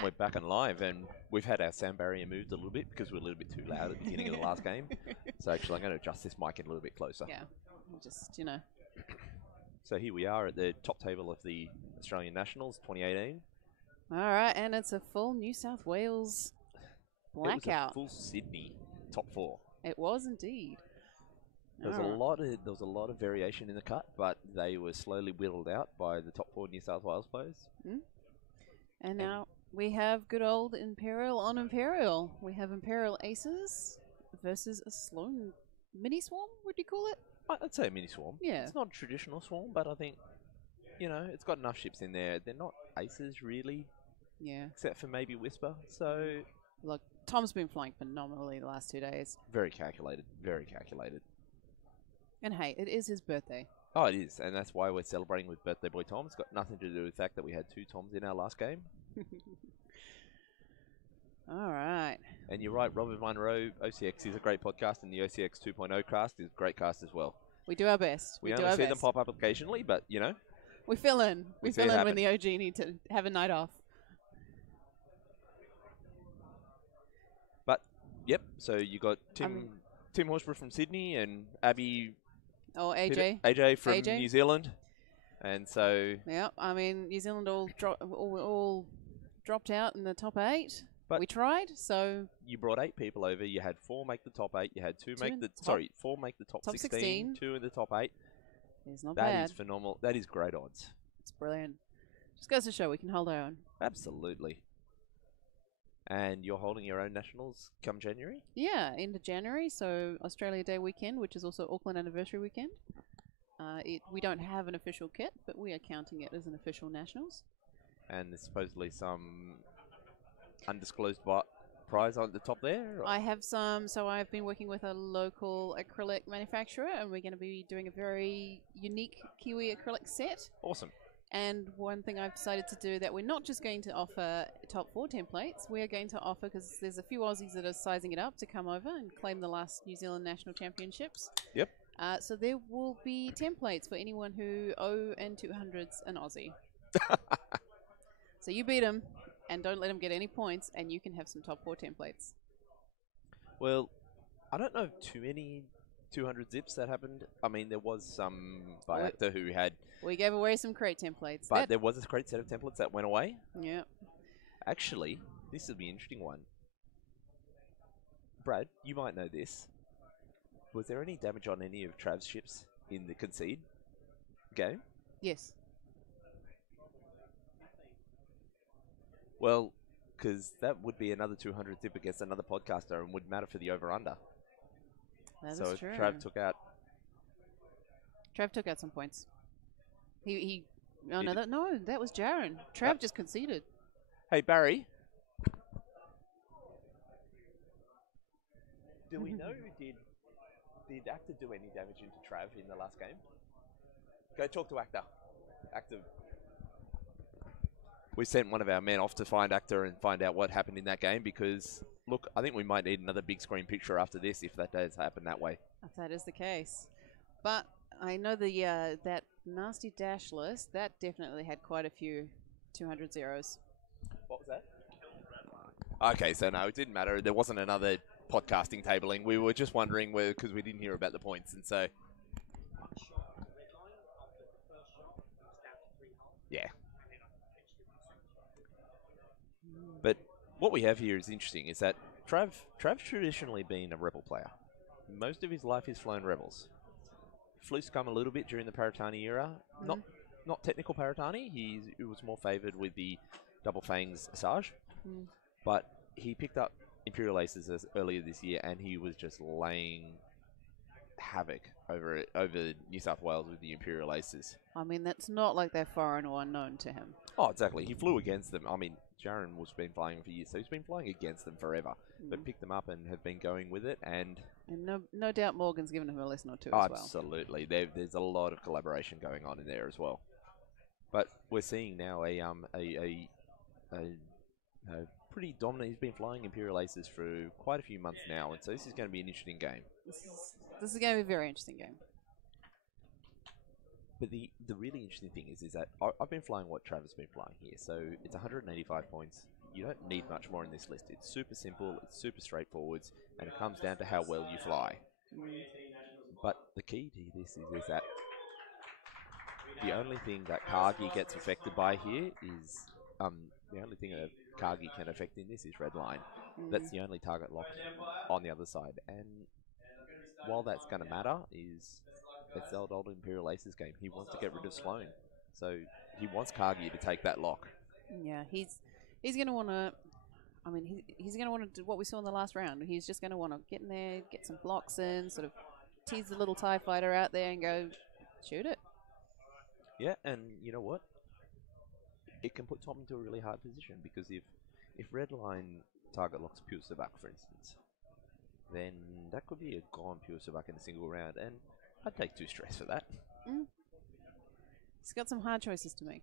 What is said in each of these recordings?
And we're back and live, and we've had our sound barrier moved a little bit because we were a little bit too loud at the beginning of the last game. So actually, I'm going to adjust this mic in a little bit closer. Yeah, just, you know. So here we are at the top table of the Australian Nationals 2018. All right, and it's a full New South Wales blackout. It was a full Sydney top 4. It was indeed. There was a lot of variation in the cut, but they were slowly whittled out by the top 4 New South Wales players. And now we have good old Imperial on Imperial. We have Imperial Aces versus a Sloan mini swarm, would you call it? I'd say a mini swarm. Yeah. It's not a traditional swarm, but I think, you know, it's got enough ships in there. They're not aces, really. Yeah. Except for maybe Whisper. So, look, Tom's been flying phenomenally the last 2 days. very calculated. Very calculated. And hey, it is his birthday. Oh, it is, and that's why we're celebrating with Birthday Boy Tom. It's got nothing to do with the fact that we had 2 Toms in our last game. All right. And you're right, Robert Monroe, OCX is a great podcast, and the OCX 2.0 cast is a great cast as well. We do our best. We do only our see best. them pop up occasionally, but, you know. We fill in. We see fill it in when happen. the OG need to have a night off. But, yep, so you got Tim Horsburgh from Sydney and Abby... Oh, AJ. AJ from AJ. New Zealand. And so... Yeah, I mean, New Zealand all dropped out in the top 8. But we tried, so... You brought 8 people over. You had 4 make the top 8. You had 4 make the top 16. 2 in the top 8. It's not bad. That is phenomenal. That is great odds. It's brilliant. Just goes to show we can hold our own. Absolutely. And you're holding your own nationals come January? Yeah, end of January, so Australia Day weekend, which is also Auckland Anniversary weekend. We don't have an official kit, but we are counting it as an official nationals. And there's supposedly some undisclosed prize on the top there? Or? I have some, so I've been working with a local acrylic manufacturer, and we're going to be doing a very unique Kiwi acrylic set. Awesome. And one thing I've decided to do that we're not just going to offer top 4 templates, we are going to offer, because there's a few Aussies that are sizing it up to come over and claim the last New Zealand National Championships. Yep. So there will be templates for anyone who and 200s an Aussie. So you beat them and don't let them get any points, and you can have some top 4 templates. Well, I don't know too many 200 zips that happened. I mean, there was some by actor who had... We gave away some crate templates. But there was a great set of templates that went away. Yeah. Actually, this will be an interesting one. Brad, you might know this. Was there any damage on any of Trav's ships in the concede game? Yes. Well, because that would be another 200 zip against another podcaster and would matter for the over-under. That so is if true. Trav took out some points. That was Jaren. Trav just conceded. Hey, Barry. Do we know did Actor do any damage into Trav in the last game? Go talk to Actor. Actor. We sent one of our men off to find Actor and find out what happened in that game because, look, I think we might need another big screen picture after this if that does happen that way. If that is the case. But I know the that nasty dash list, that definitely had quite a few 200 zeros. What was that? Okay, so no, it didn't matter. There wasn't another podcasting tabling. We were just wondering because we didn't hear about the points, and so... Yeah. But what we have here is interesting, is that Trav's traditionally been a Rebel player. Most of his life he's flown Rebels. Flew Scum a little bit during the Paratani era. Not technical Paratani. He was more favoured with the Double Fangs Asajj. But he picked up Imperial Aces earlier this year, and he was just laying havoc over New South Wales with the Imperial Aces. I mean, that's not like they're foreign or unknown to him. Oh, exactly. He flew against them. I mean, Jaren was been flying for years, so he's been flying against them forever. But picked them up and have been going with it, and no doubt Morgan's given him a lesson or two as well. Absolutely. There's a lot of collaboration going on in there as well. But we're seeing now a pretty dominant. He's been flying Imperial Aces for quite a few months now, and so this is going to be an interesting game. This is going to be a very interesting game. But the really interesting thing is that I've been flying what Travis has been flying here. So it's 185 points you don't need much more in this list. It's super simple, it's super straightforward, and it comes down to how well you fly. But the key to this is that the only thing that Kagi gets affected by here is the only thing that Kagi can affect in this is Redline. That's the only target lock on the other side. And while that's going to matter, it's the old Imperial Aces game. He wants to get rid of Sloane, so he wants Kagi to take that lock. Yeah, he's going to want to. I mean, he's going to want to do what we saw in the last round. He's just going to want to get in there, get some blocks in, sort of tease the little TIE fighter out there and go shoot it. Yeah, and you know what? It can put Tom into a really hard position because if Redline target locks Pure Sabak, for instance, then that could be a gone Pure Sabak in a single round, and I'd take 2 stress for that. He's got some hard choices to make.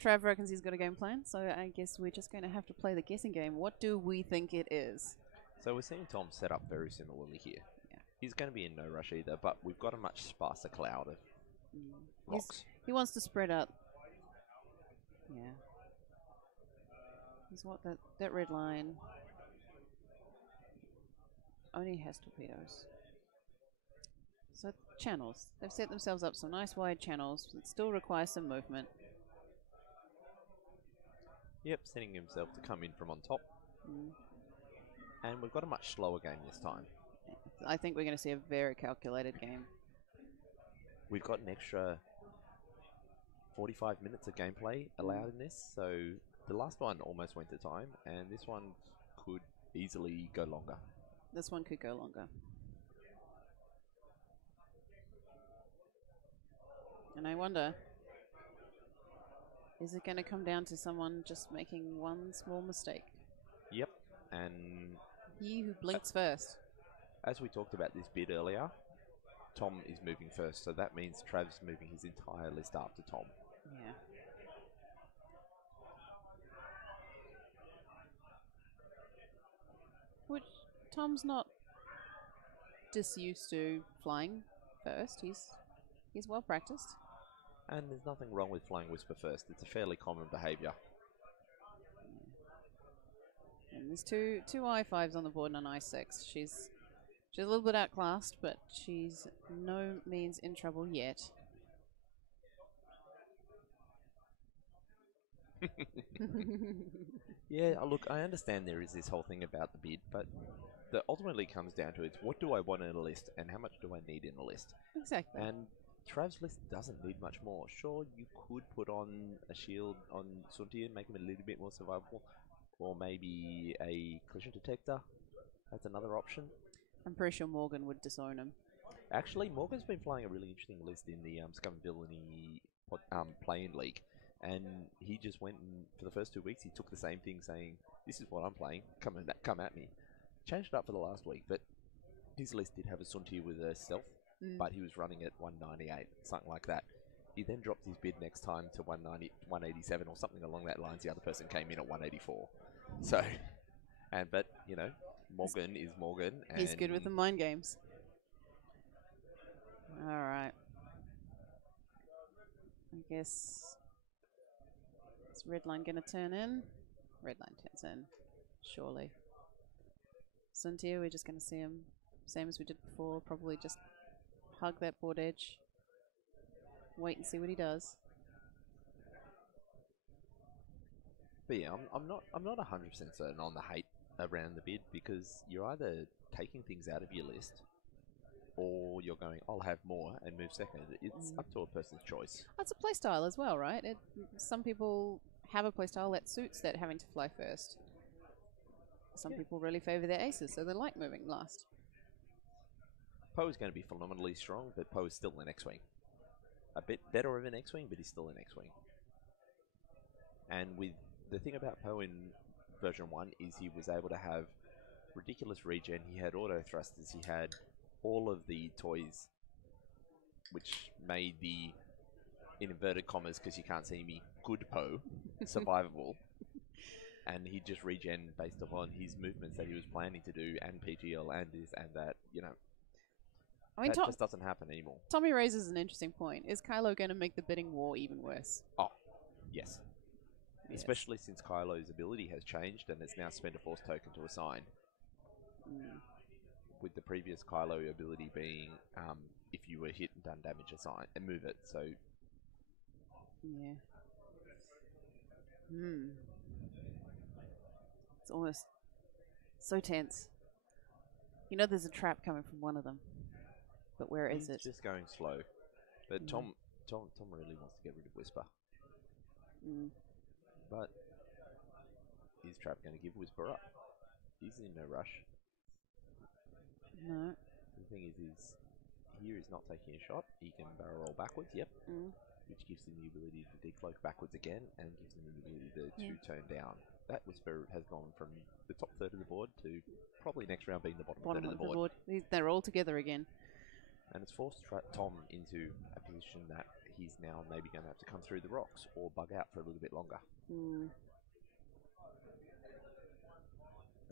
Trav reckons he's got a game plan, so I guess we're just going to have to play the guessing game. What do we think it is? So we're seeing Tom set up very similarly here. Yeah. He's going to be in no rush either, but we've got a much sparser cloud of locks. He wants to spread out. Yeah. He's what that red line only has torpedoes. So channels. They've set themselves up some nice wide channels that still require some movement. Yep, setting himself to come in from on top. And we've got a much slower game this time. I think we're going to see a very calculated game. We've got an extra 45 minutes of gameplay allowed in this, so the last one almost went to time, and this one could easily go longer. This one could go longer. And I wonder, is it going to come down to someone just making one small mistake? Yep, and he who blinks first. As we talked about this bit earlier, Tom is moving first, so that means Trav's moving his entire list after Tom. Yeah. Which Tom's not disused to flying first. He's well practiced. And there's nothing wrong with flying Whisper first. It's a fairly common behaviour. And there's two I-5s on the board and an I-6. She's a little bit outclassed, but she's no means in trouble yet. Yeah, look, I understand there is this whole thing about the bid, but that ultimately comes down to it's what do I want in a list and how much do I need in a list. Exactly. And Trav's list doesn't need much more. Sure, you could put on a shield on Suntia and make him a little bit more survivable, or maybe a collision detector. That's another option. I'm pretty sure Morgan would disown him. Actually, Morgan's been flying a really interesting list in the Scum and Villainy play-in league. And he just went and, for the first 2 weeks, he took the same thing saying, this is what I'm playing, come at me. Changed it up for the last week, but his list did have a Suntia with a stealth, but he was running at 198, something like that. He then dropped his bid next time to 190, 187 or something along that lines. The other person came in at 184. So, but, you know, Morgan is Morgan. And he's good with the mind games. All right. I guess... is Redline going to turn in? Redline turns in, surely. Suntia, we're just going to see him, same as we did before, probably just hug that board edge, wait and see what he does. But yeah, I'm not 100% certain on the hate around the bid, because you're either taking things out of your list, or you're going, I'll have more and move second. It's up to a person's choice. That's a playstyle as well, right? Some people have a playstyle that suits that having to fly first. Some people really favour their aces, so they like moving last. Poe is going to be phenomenally strong, but Poe is still an X-Wing. A bit better of an X-Wing, but he's still an X-Wing. And with the thing about Poe in version 1 is he was able to have ridiculous regen, he had auto thrusters, he had all of the toys, which made the, in inverted commas, because you can't see me, good Poe survivable. And he just regen based upon his movements that he was planning to do, and PGL, and this and that, you know. I mean, that just doesn't happen anymore. Tommy raises an interesting point. Is Kylo going to make the bidding war even worse? Oh, yes. Yes. Especially since Kylo's ability has changed and it's now spent a Force token to assign. With the previous Kylo ability being if you were hit and done damage, assign and move it. So yeah. It's almost so tense. You know there's a trap coming from one of them. But where is it? He's just going slow. But Tom really wants to get rid of Whisper. But is Trap going to give Whisper up? He's in no rush. No. The thing is here he's not taking a shot. He can barrel roll backwards, yep. Which gives him the ability to decloak backwards again and gives him the ability to two-tone down. That Whisper has gone from the top third of the board to probably next round being the bottom third of the board. They're all together again. And it's forced Tom into a position that he's now maybe going to have to come through the rocks or bug out for a little bit longer. And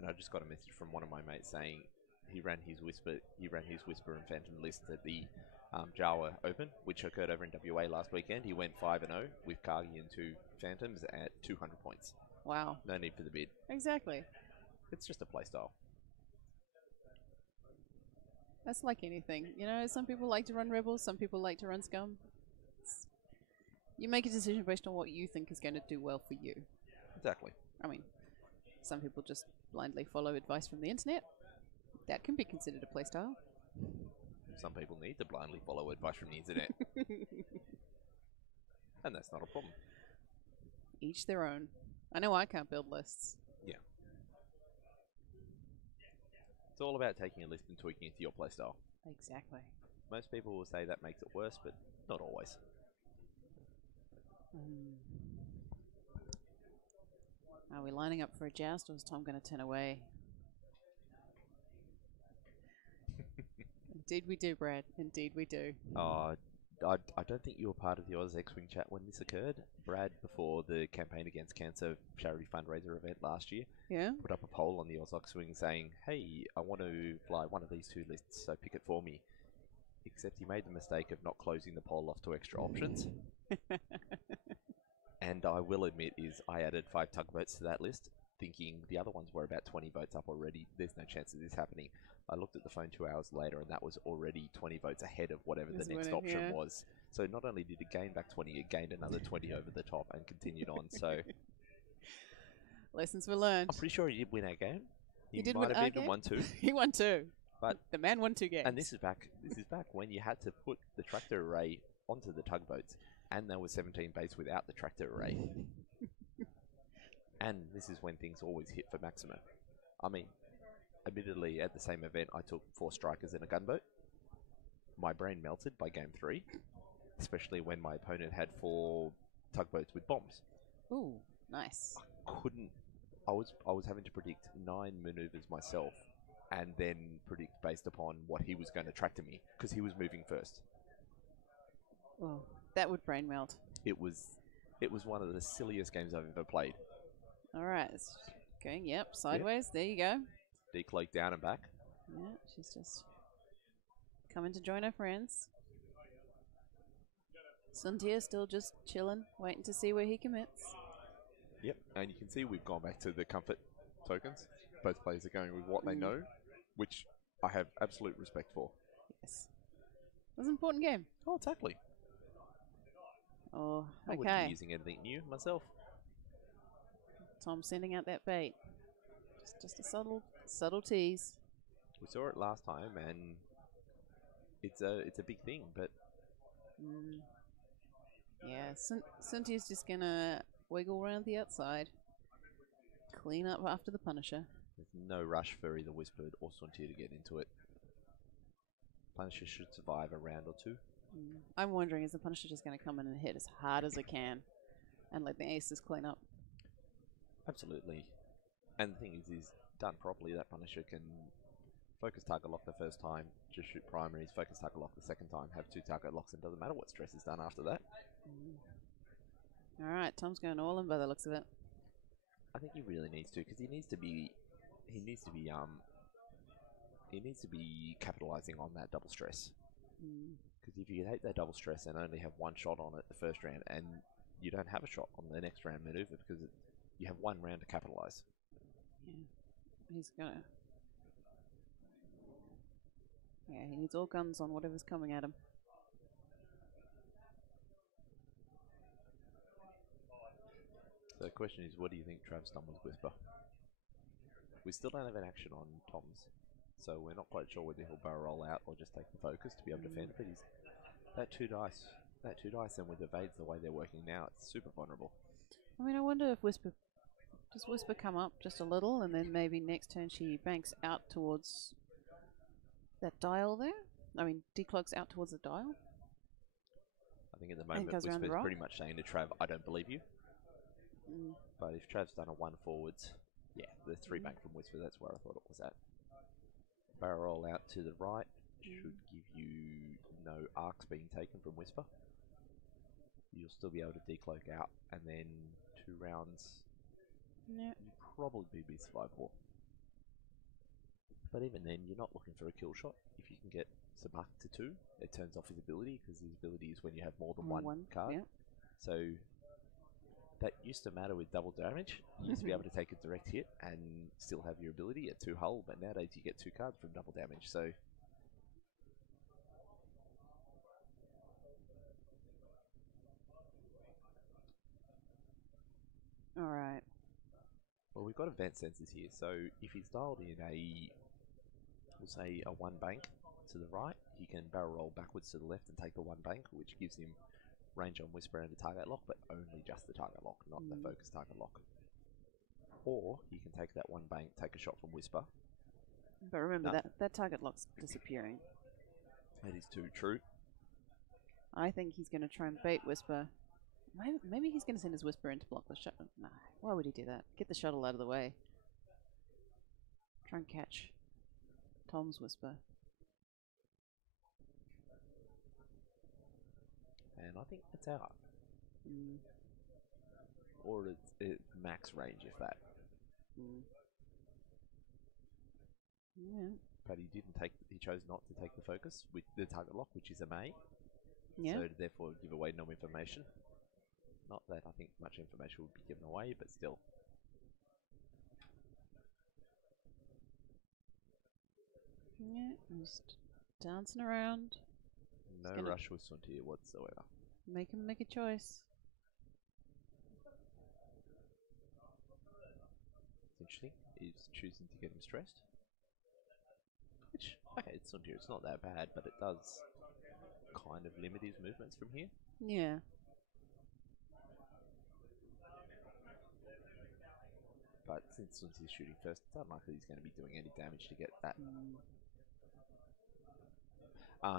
I just got a message from one of my mates saying he ran his Whisper and Phantom list at the Jawa Open, which occurred over in WA last weekend. He went 5-0 with Kagi and 2 Phantoms at 200 points. Wow. No need for the bid. Exactly. It's just a playstyle. That's like anything. You know, some people like to run Rebels, some people like to run Scum. You make a decision based on what you think is going to do well for you. Exactly. I mean, some people just blindly follow advice from the internet. That can be considered a playstyle. Some people need to blindly follow advice from the internet. And that's not a problem. Each their own. I know I can't build lists. Yeah. It's all about taking a list and tweaking it to your playstyle. Exactly. Most people will say that makes it worse, but not always. Are we lining up for a joust, or is Tom going to turn away? Indeed we do, Brad. Indeed we do. I don't think you were part of the Oz X-Wing chat when this occurred. Brad, before the Campaign Against Cancer charity fundraiser event last year, put up a poll on the Oz X-Wing saying, hey, I want to fly one of these 2 lists, so pick it for me. Except he made the mistake of not closing the poll off to extra options. And I will admit I added 5 tugboats to that list, thinking the other ones were about 20 votes up already. There's no chance of this happening. I looked at the phone 2 hours later, and that was already 20 votes ahead of whatever the next option was. So not only did it gain back 20, it gained another 20 over the top and continued on. So lessons were learned. I'm pretty sure he did win our game. He did win our game. Won 2. He won 2. But the man won 2 games. And this is back when you had to put the tractor array onto the tugboats, and there were 17 bays without the tractor array. And this is when things always hit for maximum. I mean, admittedly, at the same event, I took 4 strikers and a gunboat. My brain melted by game 3, especially when my opponent had 4 tugboats with bombs. Ooh, nice. I was having to predict 9 maneuvers myself, and then predict based upon what he was going to tractor me, because he was moving first. Well, that would brain melt. It was one of the silliest games I've ever played. All right, it's going, sideways. Yep. There you go. Decloak down and back. Yeah, she's just coming to join her friends. Suntia still just chilling, waiting to see where he commits. Yep, and you can see we've gone back to the comfort tokens. Both players are going with what they know, which I have absolute respect for. Yes. It was an important game. Oh, exactly. Oh, okay. I wouldn't be using anything new myself. Tom sending out that bait. Just a subtle tease. We saw it last time, and it's a big thing, but yeah, Cynthia's just gonna wiggle around the outside, clean up after the Punisher. There's no rush for either Whispered or Suntia to get into it. Punisher should survive a round or 2. I'm wondering, is the Punisher just going to come in and hit as hard as it can and let the aces clean up? Absolutely. And the thing is done properly, that Punisher can focus target lock the first time, just shoot primaries, focus target lock the second time, have 2 target locks, and doesn't matter what stress is done after that. Alright, Tom's going all in by the looks of it. I think he really needs to, because he needs to be capitalizing on that double stress. Because if you take that double stress and only have 1 shot on it the first round, and you don't have a shot on the next round maneuver because you have 1 round to capitalize. Yeah. He's gonna... Yeah, he needs all guns on whatever's coming at him. So the question is, what do you think Trav's done with Whisper? We still don't have an action on Tom's, so we're not quite sure whether he'll barrel roll out or just take the focus to be able to defend. But he's that two dice, and with evades the way they're working now, it's super vulnerable. I mean, I wonder if Whisper... Does Whisper come up just a little, and then maybe next turn she banks out towards that dial there? I mean, decloaks out towards the dial? I think at the moment goes around the Whisper's rock. pretty much saying to Trav, I don't believe you. Mm. But if Trav's done a 1 forwards, yeah, the 3 bank from Whisper, that's where I thought it was at. Barrel roll out to the right should give you no arcs being taken from Whisper. You'll still be able to decloak out, and then 2 rounds, Yeah. you probably be survivable. But even then, you're not looking for a kill shot. If you can get Sabak to 2, it turns off his ability, because his ability is when you have more than one card. Yeah. So that used to matter with double damage. You used to be able to take a direct hit and still have your ability at 2 hull, but nowadays you get 2 cards from double damage. So Alright. well, we've got event sensors here. So if he's dialed in we'll say a 1 bank to the right, he can barrel roll backwards to the left and take the 1 bank, which gives him range on Whisper and a target lock, but only just the target lock, not the focus target lock. Or you can take that 1 bank, take a shot from Whisper. But remember, that target lock's disappearing. That is too true. I think he's going to try and bait Whisper. Maybe he's going to send his Whisper in to block the shuttle. No, why would he do that? Get the shuttle out of the way. Try and catch Tom's Whisper. And I think it's out. Mm. Or it's max range, if that. Mm. Yeah. But he chose not to take the focus with the target lock, which is a May. Yeah. So therefore give away no information. Not that I think much information would be given away, but still. Yeah, just dancing around. No rush with Suntir whatsoever. Make him make a choice. It's interesting. He's choosing to get him stressed. Which, okay, it's Suntir. It's not that bad, but it does kind of limit his movements from here. Yeah. But since he's shooting first, it's unlikely he's going to be doing any damage to get that.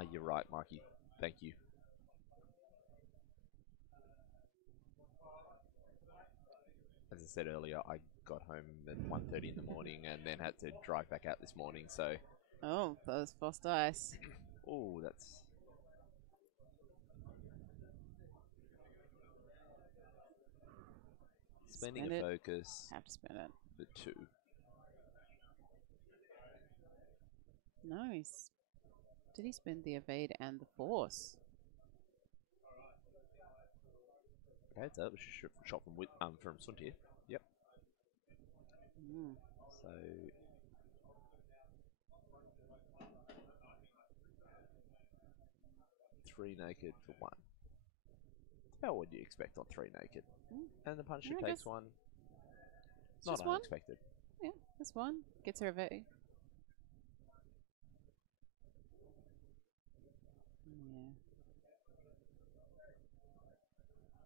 You're right, Marky. Thank you. As I said earlier, I got home at 1:30 in the morning and then had to drive back out this morning, so... Oh, those Foss dice. Oh, that's... Spending a focus. Have to spend it. For 2. Nice. Did he spend the evade and the force? Okay, so that was a shot from Suntir. Yep. So... 3 naked for 1. It's about what you expect on 3 naked. And the Punisher takes 1. Not unexpected. Yeah, that's 1. Gets her evade.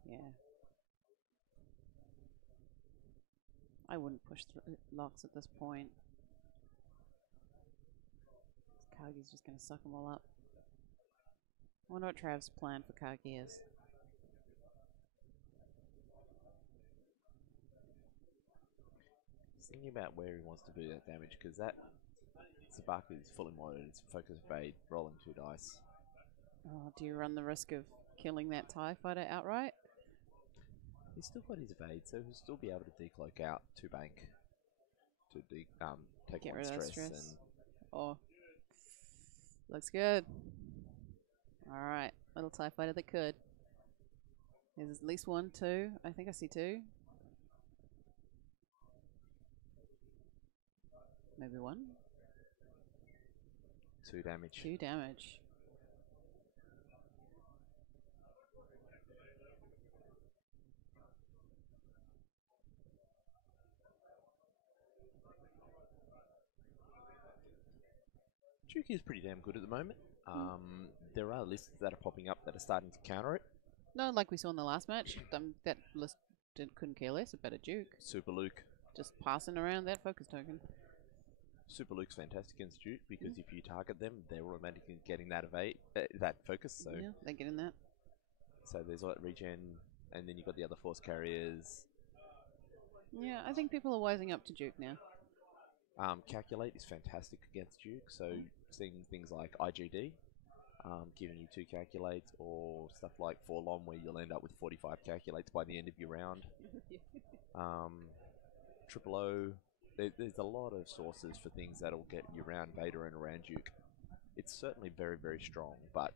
Yeah. I wouldn't push locks at this point. Kagi's just going to suck them all up. I wonder what Trav's plan for Kagi is. Just thinking about where he wants to do that damage, because that Sabaka is fully modded. It's focus evade, rolling 2 dice. Oh, do you run the risk of killing that TIE fighter outright? He's still got his evade, so he'll still be able to decloak out 2 bank to take Get 1 rid of stress. stress. And oh, looks good. All right, little TIE fighter that could. There's at least 1, 2. I think I see 2. Maybe 1. 2 damage. 2 damage. Duke is pretty damn good at the moment. There are lists that are popping up that are starting to counter it. No, like we saw in the last match, that list couldn't care less about a Duke. Super Luke. Just passing around that focus token. Super Luke's fantastic against Duke because if you target them, they're automatically getting that that focus. So yeah, they're getting that. So there's like regen, and then you've got the other force carriers. Yeah, I think people are wising up to Duke now. Calculate is fantastic against Duke, so seeing things like IGD, giving you 2 calculates, or stuff like Forlom where you'll end up with 45 calculates by the end of your round. Triple O, there's a lot of sources for things that'll get you around Vader and around Duke. It's certainly very, very strong, but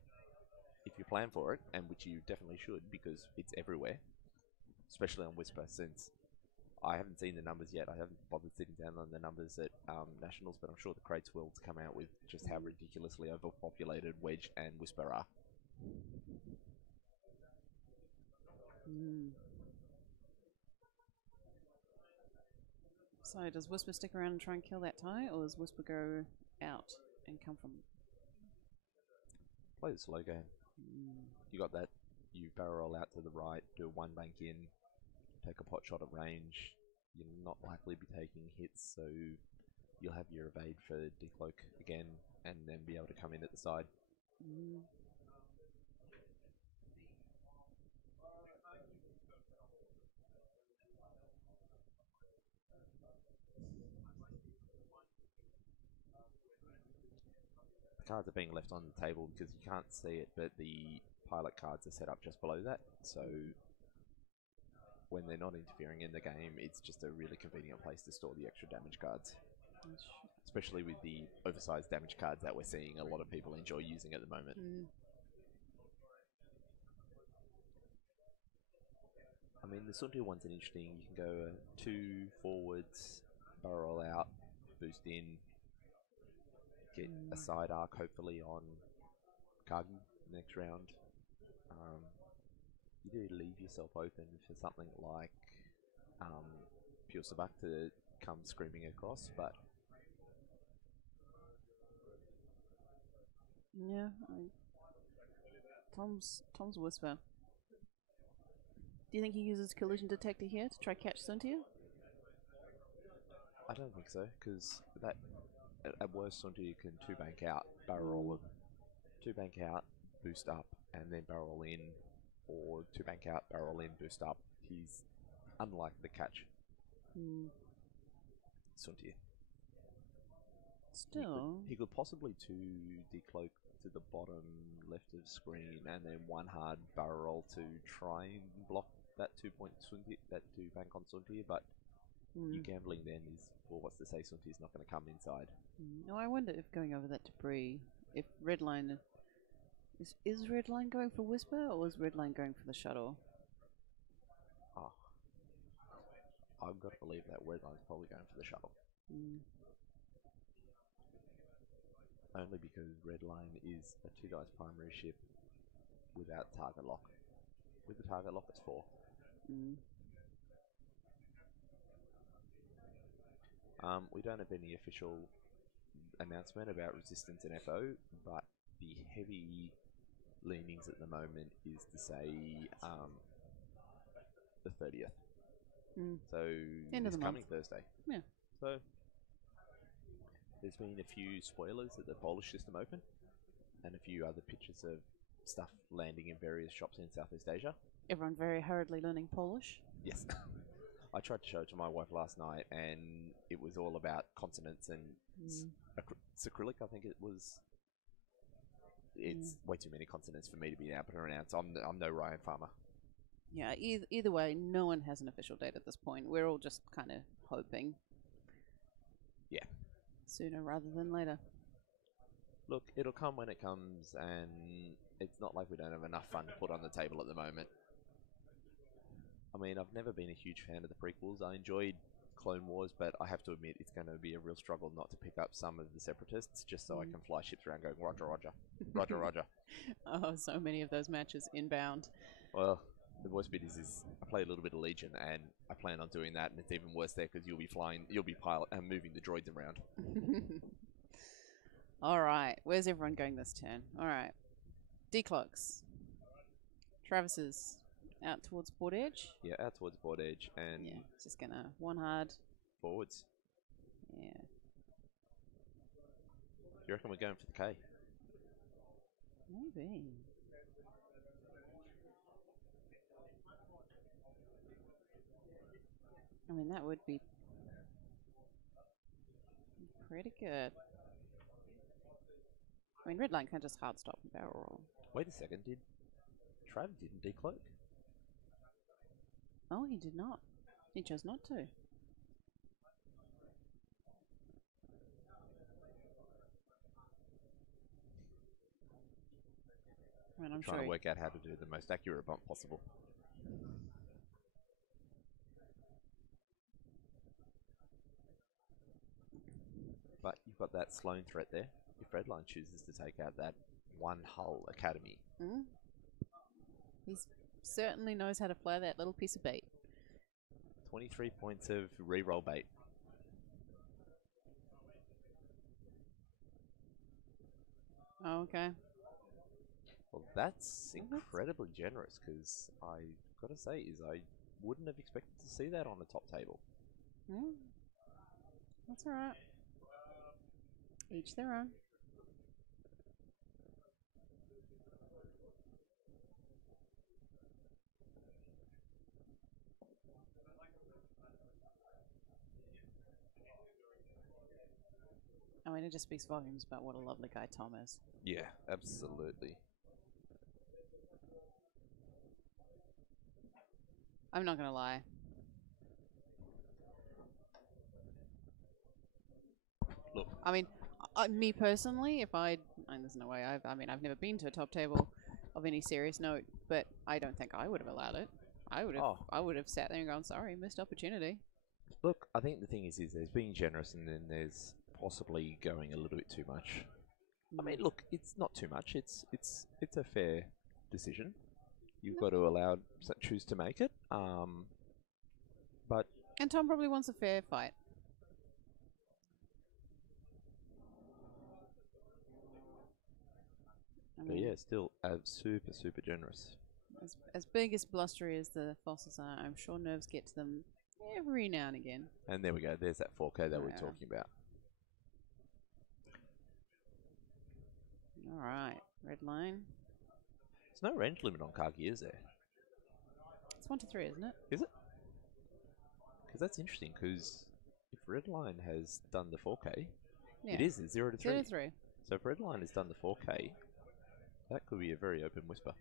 if you plan for it, and which you definitely should because it's everywhere, especially on Whisper, since I haven't seen the numbers yet. I haven't bothered sitting down on the numbers at Nationals, but I'm sure the crates will come out with just how ridiculously overpopulated Wedge and Whisper are. So does Whisper stick around and try and kill that tie, or does Whisper go out and come from... Play the slow game. You got that, you barrel roll out to the right, do a 1 bank in, take a pot shot at range. You're not likely to be taking hits, so you'll have your evade for decloak again, and then be able to come in at the side. The cards are being left on the table because you can't see it, but the pilot cards are set up just below that, so when they're not interfering in the game, it's just a really convenient place to store the extra damage cards. Especially with the oversized damage cards that we're seeing a lot of people enjoy using at the moment. I mean, the Suntu one's an interesting. You can go 2 forwards, barrel roll out, boost in, get a side arc hopefully on Kagi next round. You do leave yourself open for something like Pure Sabak to come screaming across, but yeah, Tom's Whisper. Do you think he uses Collision Detector here to try catch Suntia? I don't think so, because that at worst Suntia can 2 bank out, barrel roll, 2 bank out, boost up, and then barrel in, or 2 bank out, barrel in, boost up. He's unlikely to catch Suntia. Still, he could possibly 2 decloak to the bottom left of screen, and then 1 hard barrel roll to try and block that 2-point Suntia, that 2 bank on Suntia, but you gambling then is, well, what's to say Suntia's not going to come inside? No, I wonder if going over that debris, if Redline is Redline going for Whisper, or is Redline going for the shuttle? I've got to believe that Redline's probably going for the shuttle. Only because Redline is a 2 dice primary ship without target lock. With the target lock, it's 4. We don't have any official announcement about Resistance and FO, but the heavy leanings at the moment is to say the 30th. So End of the coming month. Thursday. Yeah. So there's been a few spoilers at the Polish system open, and a few other pictures of stuff landing in various shops in Southeast Asia. Everyone very hurriedly learning Polish. Yes. I tried to show it to my wife last night, and it was all about consonants and cyrillic, I think it was. It's way too many consonants for me to be able to pronounce. I'm no Ryan Farmer. Yeah, either way, no one has an official date at this point. We're all just kind of hoping. Yeah. Sooner rather than later. Look, it'll come when it comes, and it's not like we don't have enough fun to put on the table at the moment. mean, I've never been a huge fan of the prequels. I enjoyed Clone Wars, but I have to admit it's going to be a real struggle not to pick up some of the Separatists just so I can fly ships around going, Roger, Roger, Roger, Roger. Oh, so many of those matches inbound. Well, the worst bit is I play a little bit of Legion, and I plan on doing that, and it's even worse there because you'll be moving the droids around. All right, where's everyone going this turn? All right, decloaks. Travis's out towards board edge. Yeah, out towards board edge, and yeah, just gonna one hard forwards. Yeah. Do you reckon we're going for the K? Maybe. I mean, that would be pretty good. I mean, Redline can just hard stop and barrel roll. Wait a second, Trav didn't decloak? Oh, he did not. He chose not to. I mean, I'm trying to work out how to do the most accurate bump possible. But you've got that Sloan threat there. If Redline chooses to take out that one hull academy. He certainly knows how to fly that little piece of bait. 23 points of reroll bait. Oh, okay. Well, that's incredibly generous because I gotta say I wouldn't have expected to see that on the top table. That's alright. Each their own. I mean, it just speaks volumes about what a lovely guy Tom is. Yeah, absolutely. I'm not gonna lie. Look. I mean, me personally, there's no way I've never been to a top table of any serious note, but I don't think I would have allowed it. I would have sat there and gone, sorry, missed opportunity. Look, I think the thing is there's being generous and then there's possibly going a little bit too much. I mean, look, it's not too much. It's a fair decision. You've got to choose to make it. But and Tom probably wants a fair fight. But yeah, still super generous. As big as blustery as the Fosses are, I'm sure nerves get to them every now and again. And there we go. There's that 4K that we're talking about. All right, Redline. There's no range limit on Kagi, is there? It's 1 to 3, isn't it? Is it? Because that's interesting. Because if Redline has done the 4K, it is 0 to 3. 0 to 3. So if Redline has done the 4K, that could be a very open whisper.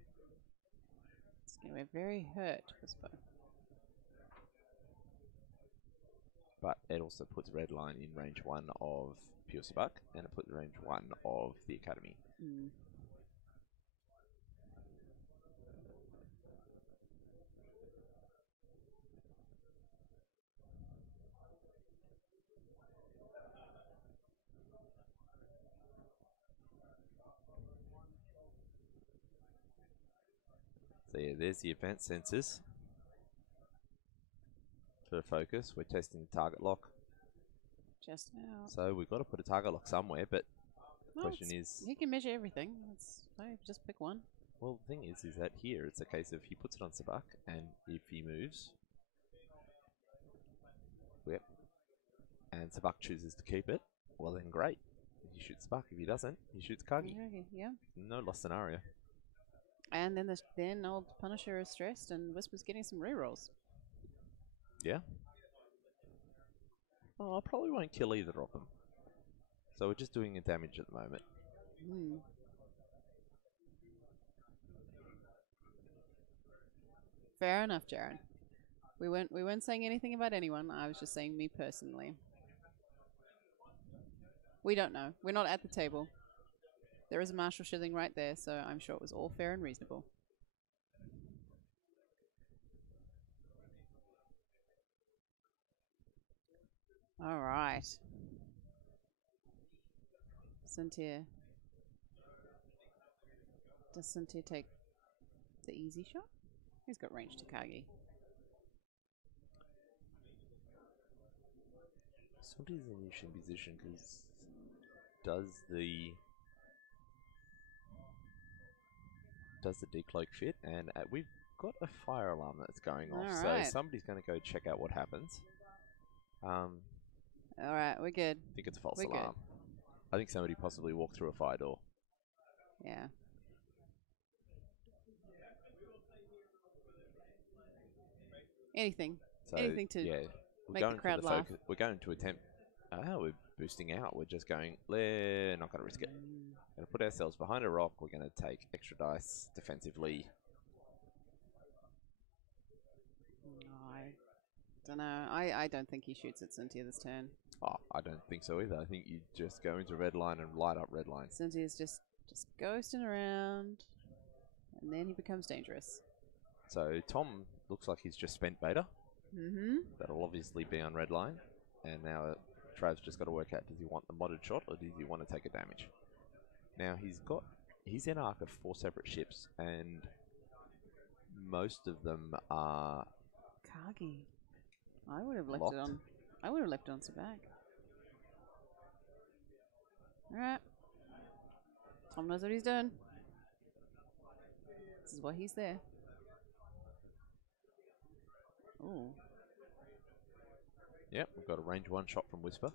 It's going to be a very hurt whisper. But it also puts Redline in range 1 of Pure Sabak, and it puts range 1 of the Academy. So yeah, there's the event sensors. For focus, we're testing the target lock. Just out. So we've got to put a target lock somewhere, but the question is... He can measure everything. Just pick one. Well, the thing is that here it's a case of he puts it on Sabak, and if he moves... Yep. And Sabak chooses to keep it, well then great. He shoots Sabak. If he doesn't, he shoots Kagi. Yeah. No lost scenario. And then old Punisher is stressed and Whisper's getting some rerolls. Yeah. Oh, I probably won't kill either of them. So we're just doing a damage at the moment. Fair enough, Jaron. We weren't saying anything about anyone. I was just saying me personally. We don't know. We're not at the table. There is a marshal shilling right there, so I'm sure it was all fair and reasonable. All right. Cynthia. Does Cynthia take the easy shot? He's got range to Kagi. Somebody's in an interesting position because does the decloak fit? And we've got a fire alarm that's going off, All so right. somebody's going to go check out what happens. All right, we're good. I think it's a false We're alarm. I think somebody possibly walked through a fire door. Yeah. Anything. So Anything to yeah, make the crowd laugh. We're going to attempt. We're boosting out. We're just going. We're not going to risk it. Going to put ourselves behind a rock. We're going to take extra dice defensively. I don't know. I don't think he shoots at Cynthia this turn. Oh, I don't think so either. I think you just go into Redline and light up Redline. Cynthia's just ghosting around, and then he becomes dangerous. So Tom looks like he's just spent beta. Mm-hmm. That'll obviously be on Redline. And now Trav's just got to work out, does he want the modded shot or does he want to take a damage? Now he's in arc of 4 separate ships, and most of them are Kagi. I would have left locked. it on. I would have left it on Sabak. Alright. Tom knows what he's doing. This is why he's there. Ooh. Yep, we've got a range 1 shot from Whisper.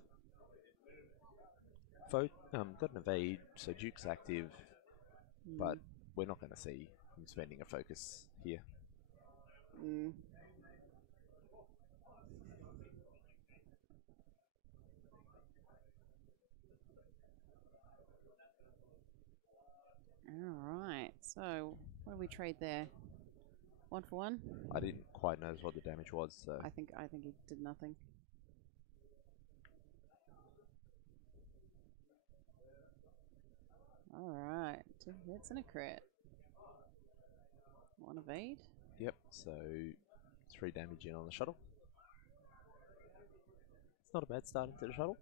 Got an evade, so Duke's active, but we're not going to see him spending a focus here. Alright, so what do we trade there? 1 for 1? I didn't quite notice what the damage was, so I think he did nothing. Alright, 2 hits and a crit. 1 evade. yep, so 3 damage in on the shuttle. It's not a bad start into the shuttle.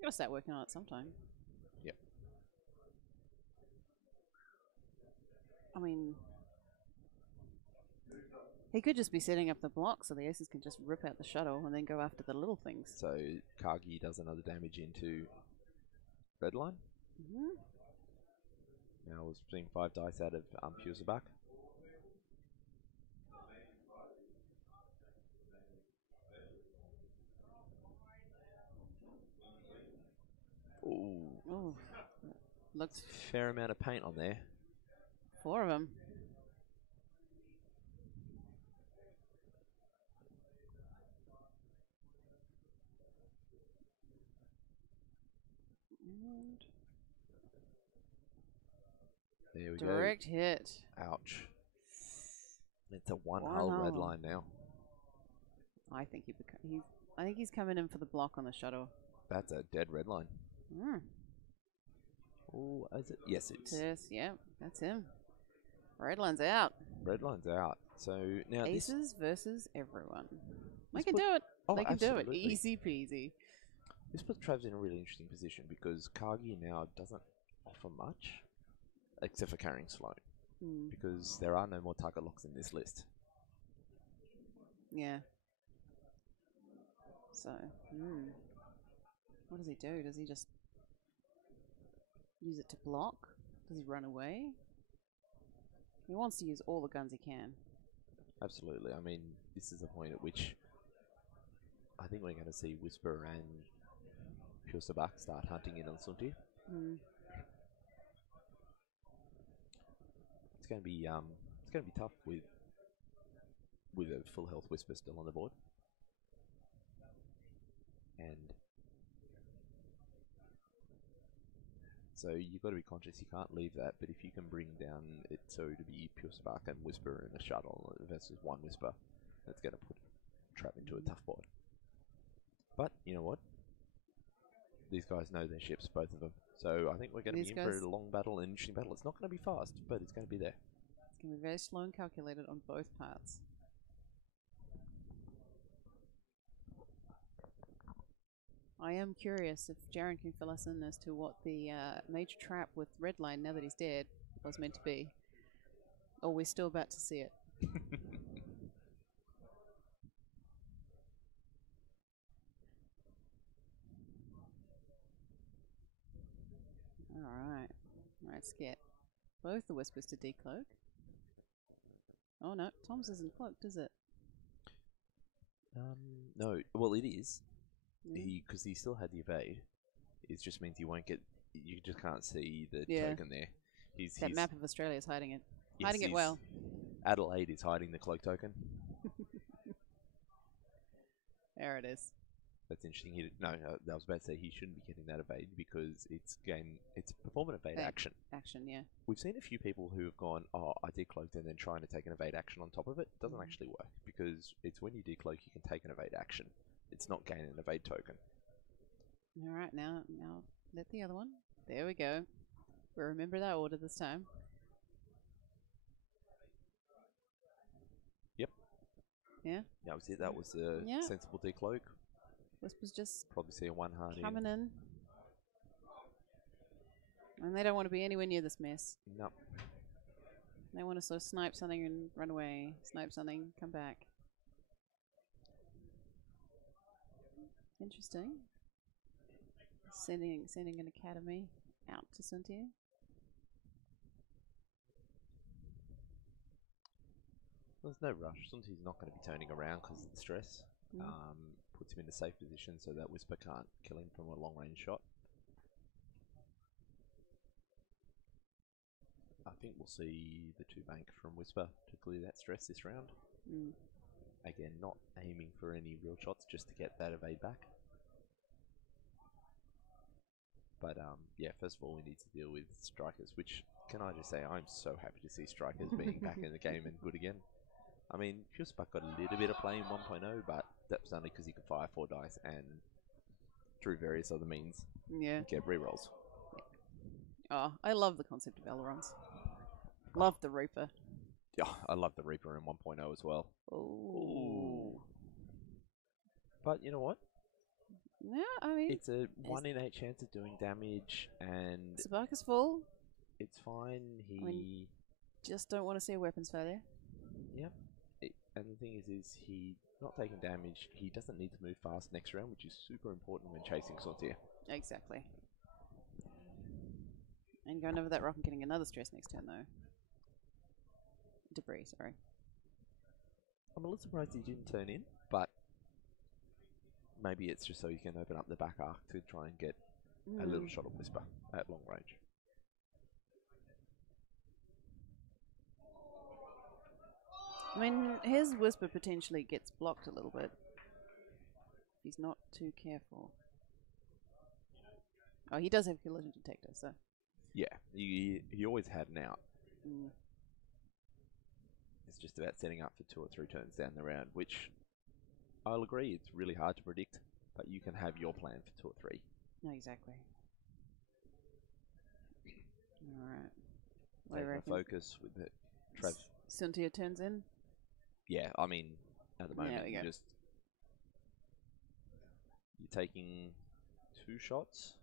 Gotta start working on it sometime. Yep. I mean, he could just be setting up the block so the aces can just rip out the shuttle and then go after the little things. So Kagi does another damage into Redline. Now we're seeing 5 dice out of Pusabak. Ooh. Looked Fair amount of paint on there. 4 of them. And There we direct hit. Ouch. It's a 1 One hull hull. Redline now. I think I think he's coming in for the block on the shuttle. That's a dead Redline. Oh, is it? Yes, it's. Yes, yeah, that's him. Redline's out. Redline's out. So now Aces versus everyone. They This can put- do it. Oh, They can do it. absolutely. Easy peasy. This puts Trav's in a really interesting position because Kagi now doesn't offer much except for carrying Sloan because there are no more target locks in this list. Yeah. So, what does he do? Does he just use it to block? Does he run away? He wants to use all the guns he can. Absolutely. I mean, this is a point at which I think we're going to see Whisper and Pusabak start hunting in on Sunti. It's going to be tough with a full health Whisper still on the board. And so you've got to be conscious you can't leave that, but if you can bring down it so to be Pusabak and Whisper in a shuttle versus 1 Whisper, that's going to put Trav into a tough board. But you know what? These guys know their ships, both of them. So I think we're going to be in for a long battle, an interesting battle. It's not going to be fast, but it's going to be there. It's going to be very slow and calculated on both parts. I am curious if Jaren can fill us in as to what the major trap with Redline, now that he's dead, was meant to be. Or we're still about to see it. Alright. Let's get both the Whispers to decloak. Oh no, Tom's isn't cloaked, is it? No. Well, it is. Yeah. Because he still had the evade. It just means you won't get. You just can't see the Yeah. token there. That map of Australia is hiding it. Yes, Hiding it well. Adelaide is hiding the cloak token. There it is. That's interesting. I was about to say he shouldn't be getting that evade because it's performant evade action. Action, yeah. We've seen a few people who have gone, oh, I decloaked and then trying to take an evade action on top of it. It doesn't actually work because it's when you decloak you can take an evade action. It's not gain an evade token. Alright, now let the other one. There we go. We'll remember that order this time. Yep. Yeah? That was it. That was a sensible decloak. Whispers just probably see a one hard coming in. And they don't want to be anywhere near this mess. No. They want to sort of snipe something and run away. Snipe something, come back. Interesting. Sending an academy out to Cynthia. There's no rush. Sunti's not going to be turning around because of the stress. Puts him in a safe position so that Whisper can't kill him from a long range shot. I think we'll see the 2 bank from Whisper to clear that stress this round. Again, not aiming for any real shots, just to get that evade back. But yeah, first of all, we need to deal with strikers, which, can I just say, I'm so happy to see strikers being back in the game and good again. I mean, Fusebach got a little bit of play in 1.0, but that was only because he could fire 4 dice and through various other means get rerolls. Oh, I love the concept of ailerons. Love the Reaper. Yeah, I love the Reaper in 1.0 as well. Ooh. But you know what? Yeah, I mean... It's a 1 in 8 chance of doing damage, and... Sabak is full. It's fine, just don't want to see a weapons failure. Yep. And the thing is he not taking damage. He doesn't need to move fast next round, which is super important when chasing Sontier. Exactly. And going over that rock and getting another stress next turn, though. Debris, sorry. I'm a little surprised he didn't turn in, but maybe it's just so you can open up the back arc to try and get a little shot of Whisper at long range. I mean, his Whisper potentially gets blocked a little bit. He's not too careful. Oh, he does have collision detector, so... Yeah, he always had an out. It's just about setting up for 2 or 3 turns down the round, which I'll agree it's really hard to predict, but you can have your plan for 2 or 3. No, exactly. Alright. Take a focus with it. Trav. Cynthia turns in? Yeah, I mean, at the moment, you're taking 2 shots.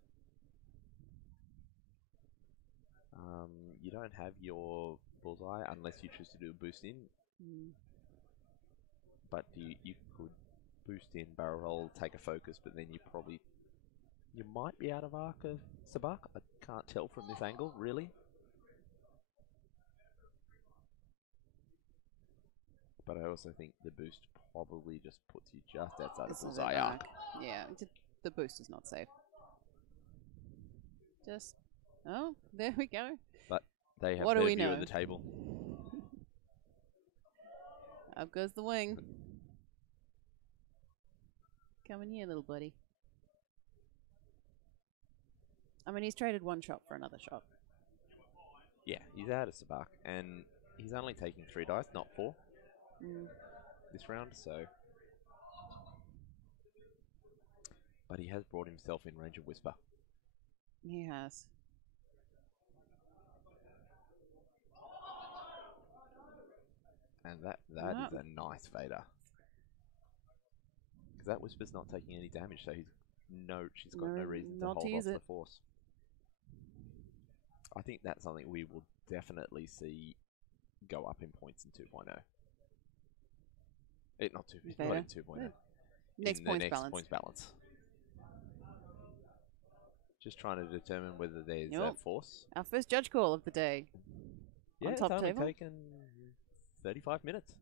You don't have your bullseye unless you choose to do a boost in. But you could boost in, barrel roll, take a focus, but then you might be out of arc of Sabak. I can't tell from this angle, really. But I also think the boost probably just puts you just outside of bullseye arc. Yeah, the boost is not safe. Oh, there we go. But they have their view of the table. Up goes the wing. Come in here, little buddy. I mean, he's traded 1 shot for another shot. Yeah, he's out of Sabak, and he's only taking 3 dice, not 4. This round, so... But he has brought himself in range of Whisper. He has. And that is a nice fader. Because that Whisper's not taking any damage, so he's she's got no reason to not to hold use off it. the Force. I think that's something we will definitely see go up in points in 2.0. Not in 2.0. Next in points the next balance. points balance. Just trying to determine whether there's Yup. Force. Our first judge call of the day. Yeah, on top it's only table. taken 35 minutes.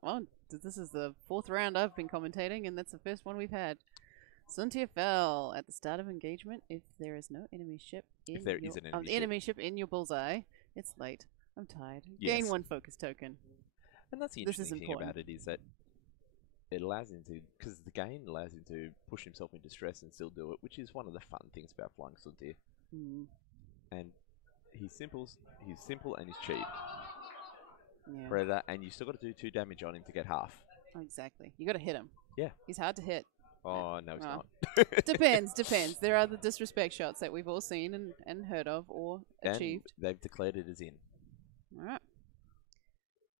Well, this is the 4th round I've been commentating, and that's the first one we've had. Suntia fell at the start of engagement. If there is no enemy ship in If there is an enemy ship in your bullseye, it's late. I'm tired. Yes. Gain 1 focus token. And that's the interesting thing about it is that it allows him to, because the gain allows him to push himself into stress and still do it, which is one of the fun things about flying Suntia. And he's simple and he's cheap. Yeah. Predator, and you still got to do 2 damage on him to get half. Oh, exactly. You got to hit him. Yeah. He's hard to hit. Oh, no, he's not. Depends. There are the disrespect shots that we've all seen and heard of or achieved. And they've declared it as in. All right.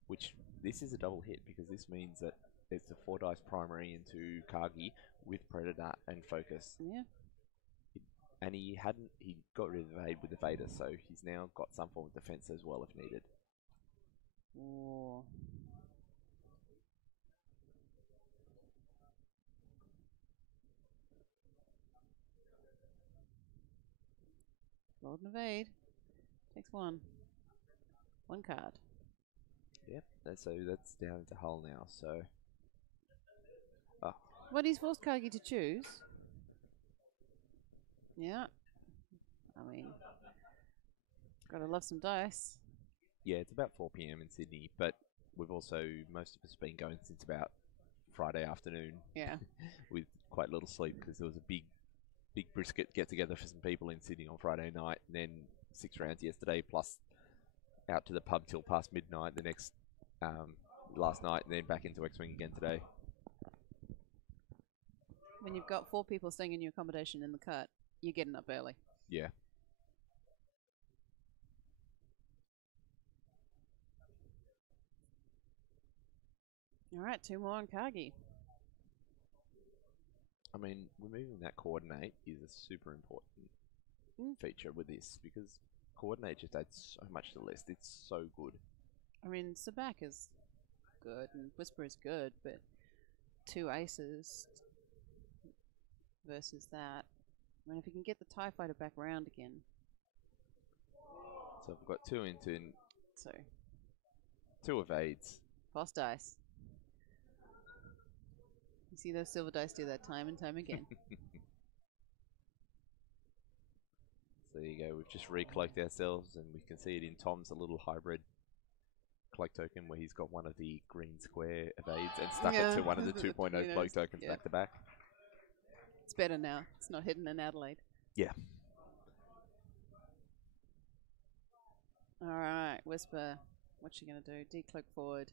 Which, this is a double hit, because this means that it's a 4 dice primary into Kagi with Predator and Focus. Yeah. And he got rid of Evade with the Vader, so he's now got some form of defense as well if needed. Oh. Rolled an evade. Takes 1. 1 card. Yep, so that's down into Hull now, so... But he's forced Kagi to choose. Yeah. I mean, gotta love some dice. Yeah, it's about 4 PM in Sydney, but we've also, most of us been going since about Friday afternoon. Yeah. With quite little sleep, because there was a big brisket get-together for some people in Sydney on Friday night, and then 6 rounds yesterday, plus out to the pub till past midnight the next, last night, and then back into X-Wing again today. When you've got 4 people staying in your accommodation in the cut, you're getting up early. Yeah. All right, 2 more on Kagi. I mean, removing that coordinate is a super important feature with this, because coordinate just adds so much to the list. It's so good. I mean, Sabak is good and Whisper is good, but 2 aces versus that. I mean, if you can get the TIE fighter back around again. So I've got 2 into So 2 evades. Foss dice. You see those silver dice do that time and time again. So there you go. We've just recloaked ourselves, and we can see it in Tom's a little hybrid cloak token where he's got one of the green square evades and stuck it to one of the 2.0 cloak tokens back to back. It's better now. It's not hidden in Adelaide. Yeah. All right, Whisper. What's she going to do? Decloak forward.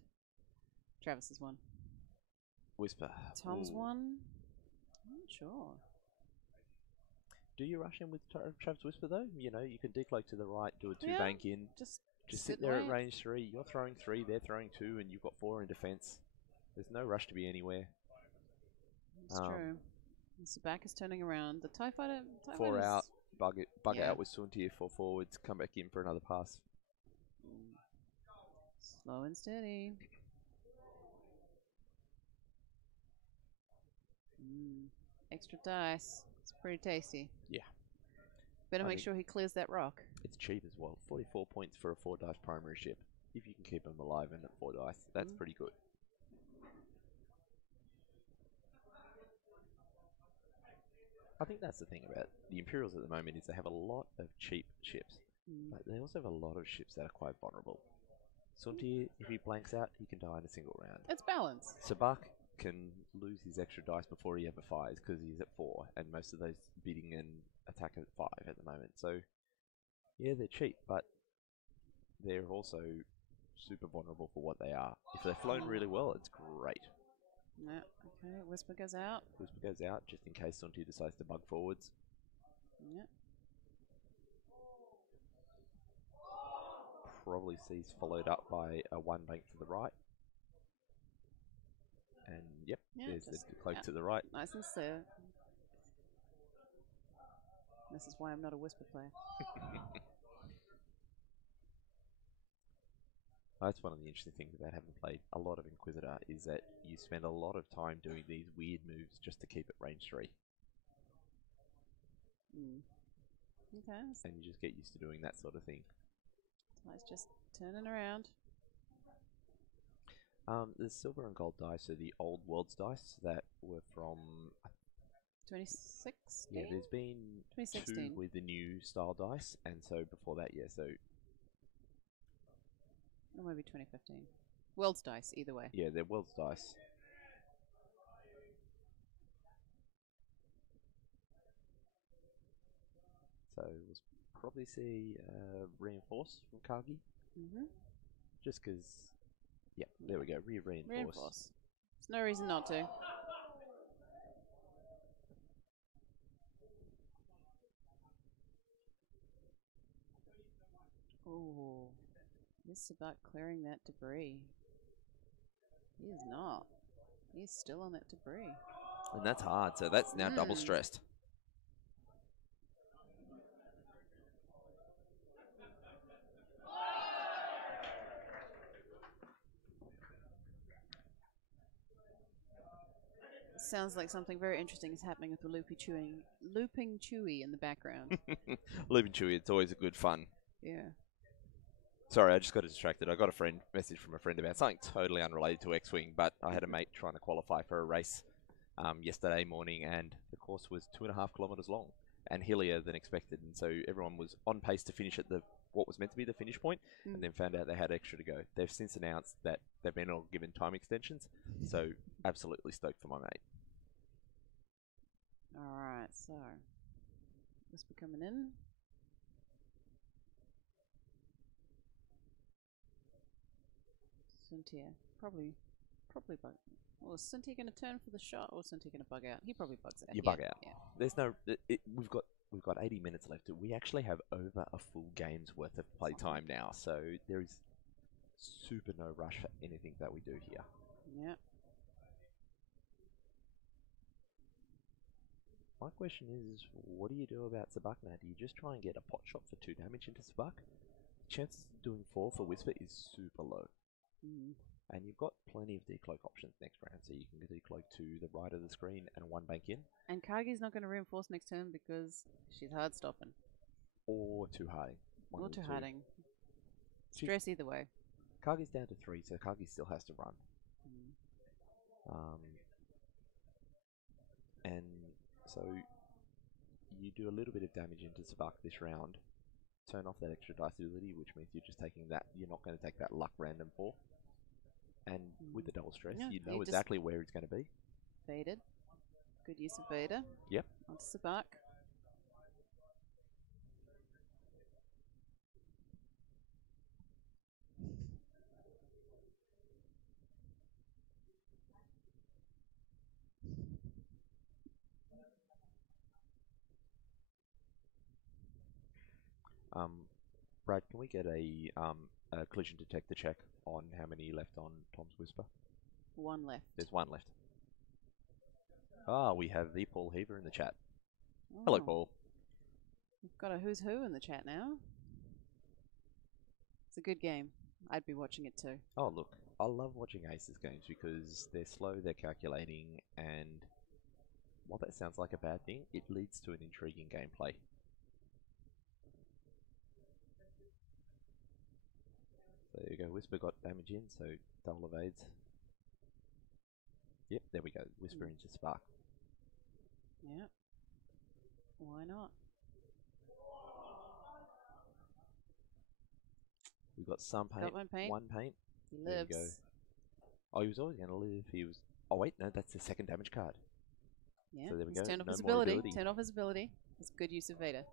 Travis's 1. Whisper. Tom's 1? I'm not sure. Do you rush in with Travis Whisper, though? You know, you can decloak to the right, do a 2 Yeah, bank in. Just sit there at range 3. You're throwing 3, they're throwing 2, and you've got 4 in defense. There's no rush to be anywhere. It's true. Sabak is turning around. The TIE fighter... 4 out. Bug out with Suntia, 4 forwards. Come back in for another pass. Slow and steady. Extra dice. It's pretty tasty. Yeah. Better make sure he clears that rock. It's cheap as well. 44 points for a 4 dice primary ship. If you can keep him alive and at 4 dice, that's pretty good. I think that's the thing about the Imperials at the moment is they have a lot of cheap ships. But they also have a lot of ships that are quite vulnerable. Suntia, if he blanks out, he can die in a single round. It's balance. Sabak can lose his extra dice before he ever fires because he's at 4, and most of those bidding and attack at 5 at the moment. So, yeah, they're cheap, but they're also super vulnerable for what they are. If they're flown really well, it's great. Yeah, okay, Whisper goes out. Whisper goes out just in case Suntia decides to bug forwards. Yeah. Probably sees followed up by a 1 bank to the right. And yep, there's the cloak to the right. Nice and slow. This is why I'm not a Whisper player. That's one of the interesting things about having played a lot of Inquisitor is that you spend a lot of time doing these weird moves just to keep it range 3. Okay. And you just get used to doing that sort of thing. So it's just turning around. The silver and gold dice are the old world's dice that were from 2016? yeah, there's been 2016. 2 with the new style dice, and so before that, yeah, so Or maybe 2015. World's Dice, either way. yeah, they're world's dice. So we'll probably see reinforce from Kagi. Just because, yeah, there we go, reinforce. Reinforce. There's no reason not to. Oh, this is about clearing that debris. He is not. He's still on that debris. And that's hard, so that's now double stressed. Sounds like something very interesting is happening with the looping Chewy in the background. Looping Chewy, it's always a good fun. Yeah. Sorry, I just got distracted. I got a message from a friend about something totally unrelated to X-Wing, but I had a mate trying to qualify for a race yesterday morning, and the course was 2.5 kilometres long and hillier than expected, and so everyone was on pace to finish at what was meant to be the finish point, and then found out they had extra to go. They've since announced that they've been all given time extensions, so absolutely stoked for my mate. Alright, so Whisper coming in. Cynthia. Probably bug. Well, is Cynthia going to turn for the shot, or is Cynthia going to bug out? He probably bugs out. You bug out. Yeah. There's no. We've got 80 minutes left. We actually have over a full game's worth of play time now, so there is super no rush for anything that we do here. Yeah. My question is, what do you do about Sabak now? Do you just try and get a pot shot for 2 damage into Sabak? Chances of doing 4 for Whisper is super low. And you've got plenty of decloak options next round, so you can decloak to the right of the screen and 1 bank in. And Kagi's not going to reinforce next turn because she's hard stopping. Or 2 harding. Or 2 harding. Stress either way. Kagi's down to 3, so Kagi still has to run. And so you do a little bit of damage into Sabak this round. Turn off that extra dice ability, which means you're just taking that. You're not going to take that luck random 4. And with the double stress, you know exactly where it's going to be. Baited. Good use of Vader. Yep. Onto Sabak. Brad, can we get a collision detector check on how many left on Tom's Whisper? 1 left. There's 1 left. We have the Paul Heaver in the chat. Hello, Paul. We've got a who's who in the chat now. It's a good game. I'd be watching it too. Oh, look. I love watching Aces games because they're slow, they're calculating, and while that sounds like a bad thing, it leads to an intriguing gameplay. So there you go. Whisper got damage in, so double evades. Yep, there we go. Whisper into Spark. Yeah. Why not? We've got some paint. Got 1 paint. 1 paint. He there lives. We go. Oh, he was always going to live. He was. Oh wait, no, that's the 2nd damage card. Yeah. So there we He's go. turned off No his more ability. Turn off his ability. It's good use of Vader.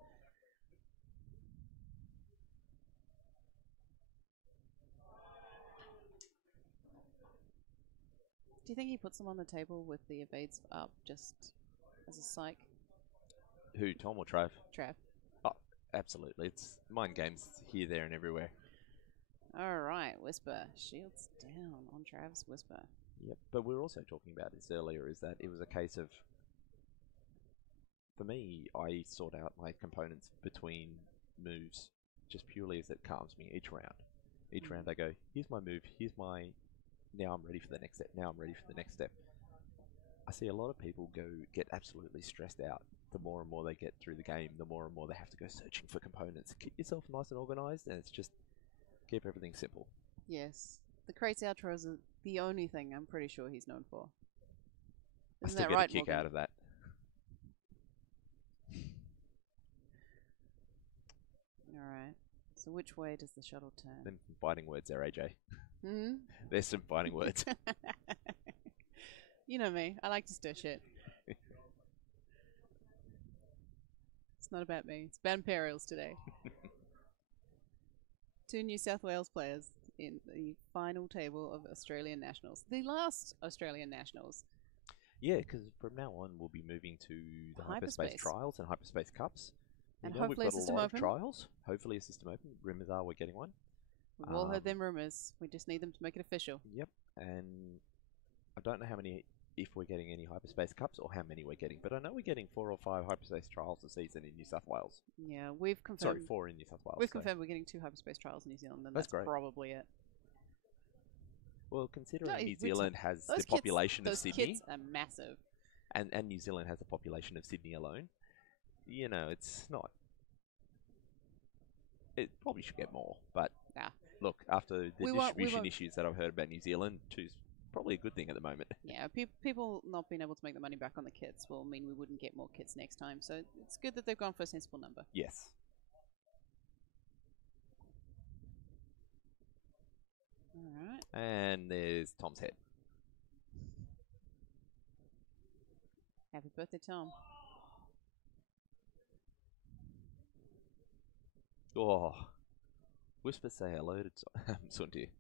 Do you think he puts them on the table with the evades up just as a psych? Who, Tom or Trav? Trav. Oh, absolutely. It's mind games here, there, and everywhere. Alright, Whisper. Shields down on Trav's Whisper. Yep, but we were also talking about this earlier, is that it was a case of For me, I sort out my components between moves just purely as it calms me each round. Each round I go, here's my move, here's my... Now I'm ready for the next step, now I'm ready for the next step. I see a lot of people get absolutely stressed out. The more and more they get through the game, the more and more they have to go searching for components. Keep yourself nice and organised, and it's just keep everything simple. Yes. The crates outros are the only thing I'm pretty sure he's known for. I Isn't still that get right, a kick Morgan? out of that. Alright. So which way does the shuttle turn? Them fighting words there, AJ. Hmm? There's some fighting words. You know me. I like to stir shit. It's not about me. It's about Imperials today. 2 New South Wales players in the final table of Australian Nationals. The last Australian Nationals. Yeah, because from now on we'll be moving to the hyperspace trials and hyperspace cups. And we know hopefully we've got a system lot open. Of trials. Hopefully a system open. Rumours are we're getting one. We've all heard them rumours. We just need them to make it official. Yep, and I don't know how many, if we're getting any hyperspace cups or how many we're getting, but I know we're getting 4 or 5 hyperspace trials a season in New South Wales. Yeah, we've confirmed. Sorry, 4 in New South Wales. We've confirmed we're getting 2 hyperspace trials in New Zealand, and that's great. probably it. Well, considering New Zealand has the population of Sydney. Those kits are massive. And New Zealand has a population of Sydney alone, you know, it's not... It probably should get more, but look, after the distribution issues that I've heard about New Zealand, 2's probably a good thing at the moment. Yeah, people not being able to make the money back on the kits will mean we wouldn't get more kits next time, so it's good that they've gone for a sensible number. Yes. Alright. And there's Tom's head. Happy birthday, Tom. Oh, Whisper say hello to Sunti.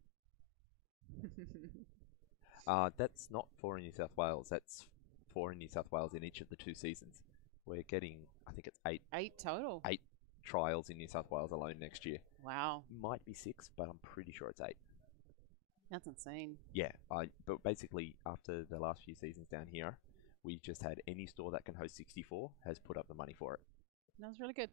That's not 4 in New South Wales. That's 4 in New South Wales in each of the 2 seasons. We're getting, I think it's 8. 8 total? 8 trials in New South Wales alone next year. Wow. Might be 6, but I'm pretty sure it's 8. That's insane. Yeah, but basically after the last few seasons down here, we just had any store that can host 64 has put up the money for it. That was really good.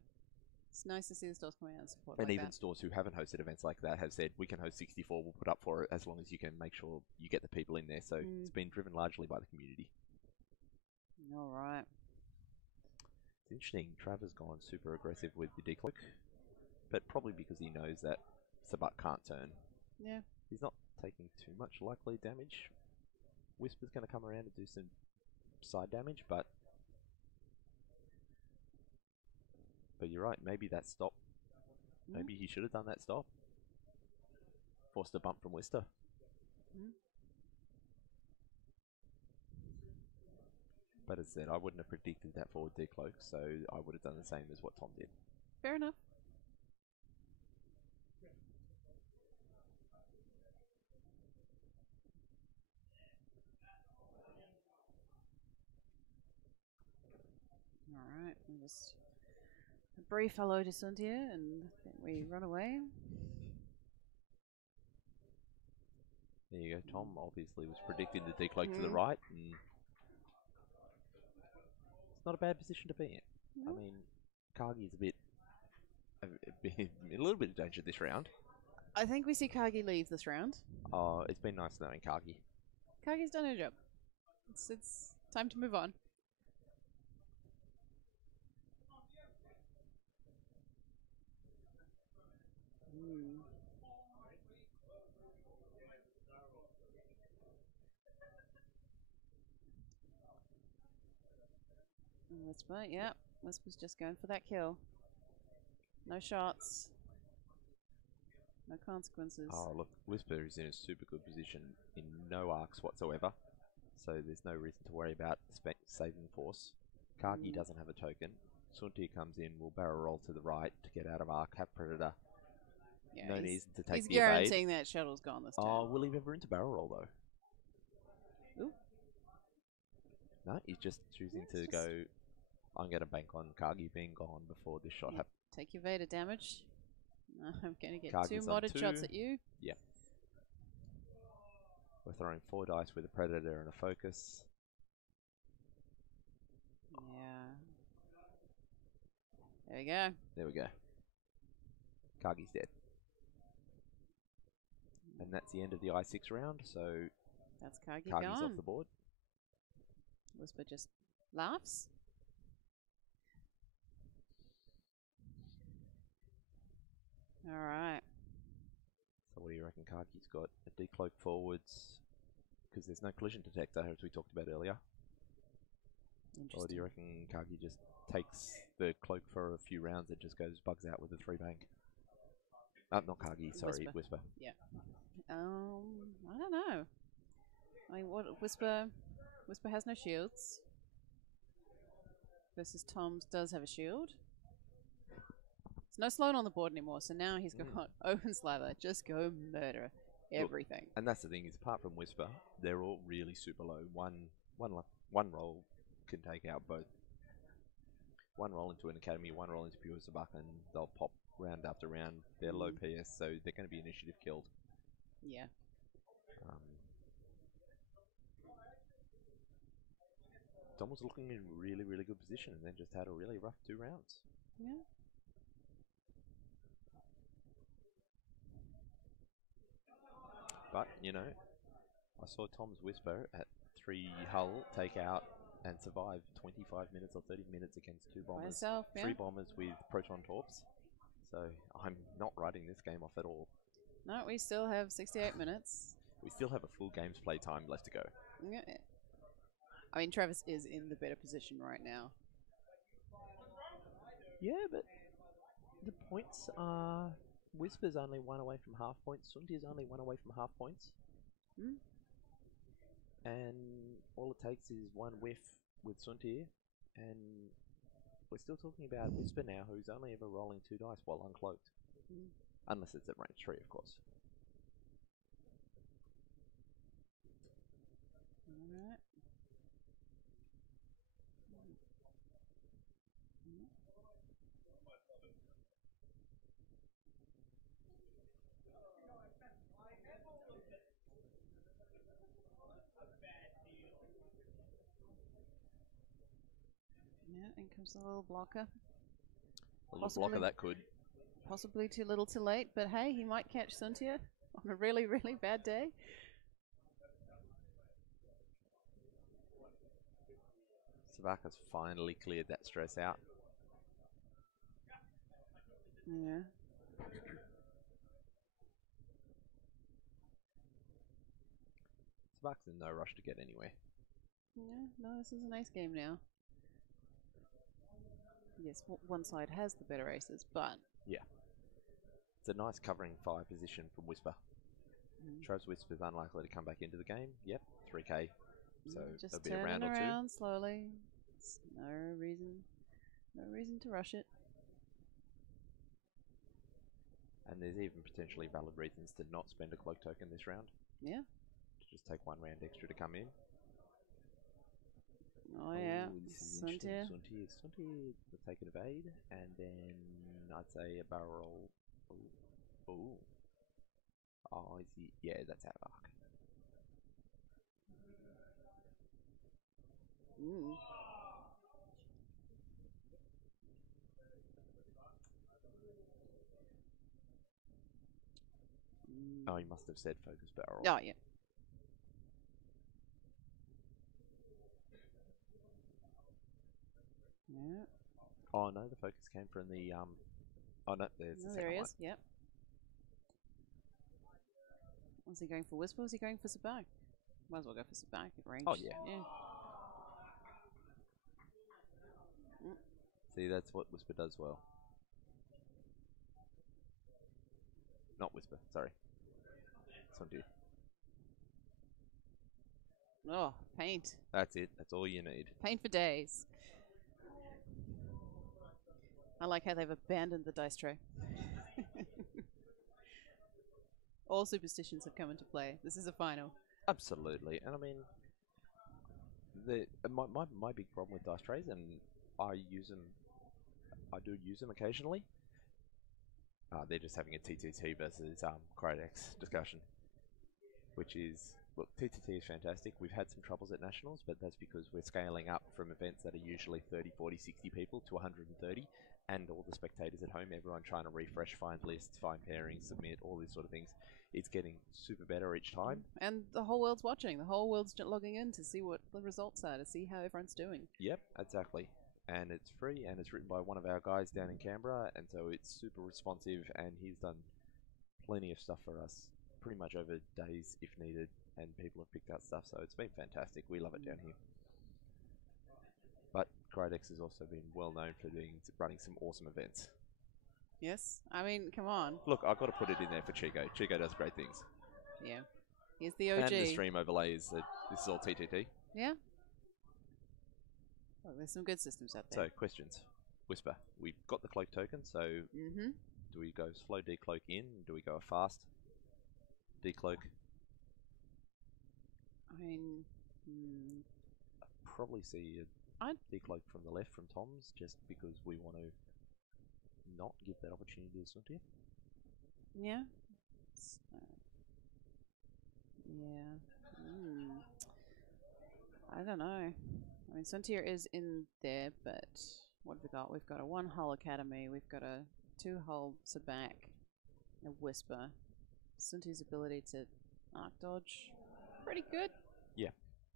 It's nice to see the stores coming out and support. And like even stores who haven't hosted events like that have said, we can host 64, we'll put up for it as long as you can make sure you get the people in there. So it's been driven largely by the community. All right. It's interesting. Trav has gone super aggressive with the decloak, but probably because he knows that Sabat can't turn. Yeah. He's not taking too much likely damage. Whisper's going to come around and do some side damage, but you're right, maybe that stop, maybe he should have done that stop. Forced a bump from Whisper. But as I said, I wouldn't have predicted that forward decloak, so I would have done the same as what Tom did. Fair enough. Alright, we just a brief hello to Suntia and then we run away. There you go. Tom obviously was predicting the decloak to the right, and it's not a bad position to be in. I mean, Kagi's a little bit of danger this round. I think we see Kagi leave this round. Oh, it's been nice knowing Kagi. Kagi's done her job. It's time to move on. Whisper, yeah. Whisper's just going for that kill. No shots. No consequences. Oh, look, Whisper is in a super good position in no arcs whatsoever. So there's no reason to worry about saving force. Kagi doesn't have a token. Sunti comes in, will barrel roll to the right to get out of arc, have Predator. Yeah, no need to take the evade. He's guaranteeing that shuttle's gone this time. Oh, will he ever into barrel roll though? Ooh. No, he's just choosing to go, I'm going to bank on Kagi being gone before this shot happens. Take your Vader damage. I'm going to get Kagi's 2 modded shots at you. Yeah. We're throwing 4 dice with a Predator and a Focus. Yeah. There we go. There we go. Kagi's dead. And that's the end of the I6 round, so That's Kagi Kagi's gone. off the board. Whisper just laughs. Alright. So what do you reckon Kagi's got? A decloak forwards, because there's no collision detector, as we talked about earlier. Or do you reckon Kagi just takes the cloak for a few rounds and just goes bugs out with a 3-bank? Not Kagi, sorry, Whisper. Yeah. I don't know. I mean, what Whisper has no shields. Versus Tom's does have a shield. There's no Sloan on the board anymore, so now he's got open slather. Just go murder everything. Look, and that's the thing is, apart from Whisper, they're all really super low. One roll can take out both. One roll into an academy, one roll into pure Sabak, and they'll pop round after round. They're low PS, so they're going to be initiative killed. Yeah. Tom was looking in really, really good position and then just had a really rough 2 rounds. Yeah. But, you know, I saw Tom's Whisper at 3 hull take out and survive 25 minutes or 30 minutes against 2 bombers. Myself, yeah. 3 bombers with proton torps. So I'm not writing this game off at all. No, we still have 68 minutes. We still have a full game's play time left to go. Yeah. I mean, Travis is in the better position right now. Yeah, but the points are... Whisper's only 1 away from half points. Sunti's only 1 away from half points. And all it takes is 1 whiff with Sunti, and we're still talking about Whisper now, who's only ever rolling 2 dice while uncloaked. Unless it's at range 3, of course. Alright. Yeah, in comes the little blocker. A little blocker that could. Possibly too little too late, but hey, he might catch Suntia on a really, really bad day. Sabaka's finally cleared that stress out. Yeah. Sabaka's in no rush to get anywhere. Yeah, no, this is a nice game now. Yes, one side has the better aces, but... Yeah. It's a nice covering 5 position from Whisper. Trav's Whisper's unlikely to come back into the game. Yep, 3k. So just there'll be a round or 2. around slowly. It's no reason to rush it. And there's even potentially valid reasons to not spend a cloak token this round. Yeah. To just take 1 round extra to come in. Oh yeah. This is interesting. Sunti will take an evade, and then I'd say a barrel roll. Ooh. Oh, is he? Yeah, that's out of arc. Oh, he must have said focus barrel. Oh yeah. Yeah. Oh no, the focus came from the Oh no, there's the second there he one. is. Yep. Was he going for Whisper? Was he going for Sabak? Might as well go for Sabak at range. Oh yeah. Yeah. See, that's what Whisper does well. Not Whisper, sorry. Sunti. Oh, paint. That's it. That's all you need. Paint for days. I like how they've abandoned the dice tray. All superstitions have come into play. This is a final. Absolutely, and I mean, my big problem with dice trays, and I do use them occasionally. They're just having a TTT versus Krydex discussion, which is, look, TTT is fantastic. We've had some troubles at Nationals, but that's because we're scaling up from events that are usually 30, 40, 60 people to 130, and all the spectators at home, everyone trying to refresh, find lists, find pairings, submit, all these sort of things. It's getting super better each time. And the whole world's watching. The whole world's logging in to see what the results are, to see how everyone's doing. Yep, exactly. And it's free, and it's written by one of our guys down in Canberra, and so it's super responsive, and he's done plenty of stuff for us, pretty much over days if needed, and people have picked out stuff, so it's been fantastic. We love it down here. But Cridex has also been well known for running some awesome events. Yes? I mean, come on. Look, I've got to put it in there for Chico. Chico does great things. Yeah. He's the OG. And the stream overlay is that this is all TTT. Yeah. Well, there's some good systems out there. So, questions. Whisper. We've got the cloak token, so do we go slow decloak in? Do we go a fast decloak? I mean, I'd probably see a decloak from the left from Tom's, just because we want to not give that opportunity to Suntia. Yeah. Yeah. I don't know. I mean, Suntier is in there, but what have we got? We've got a 1-hull Academy, we've got a 2-hull Sabak, a Whisper. Suntier's ability to arc dodge, pretty good. Yeah.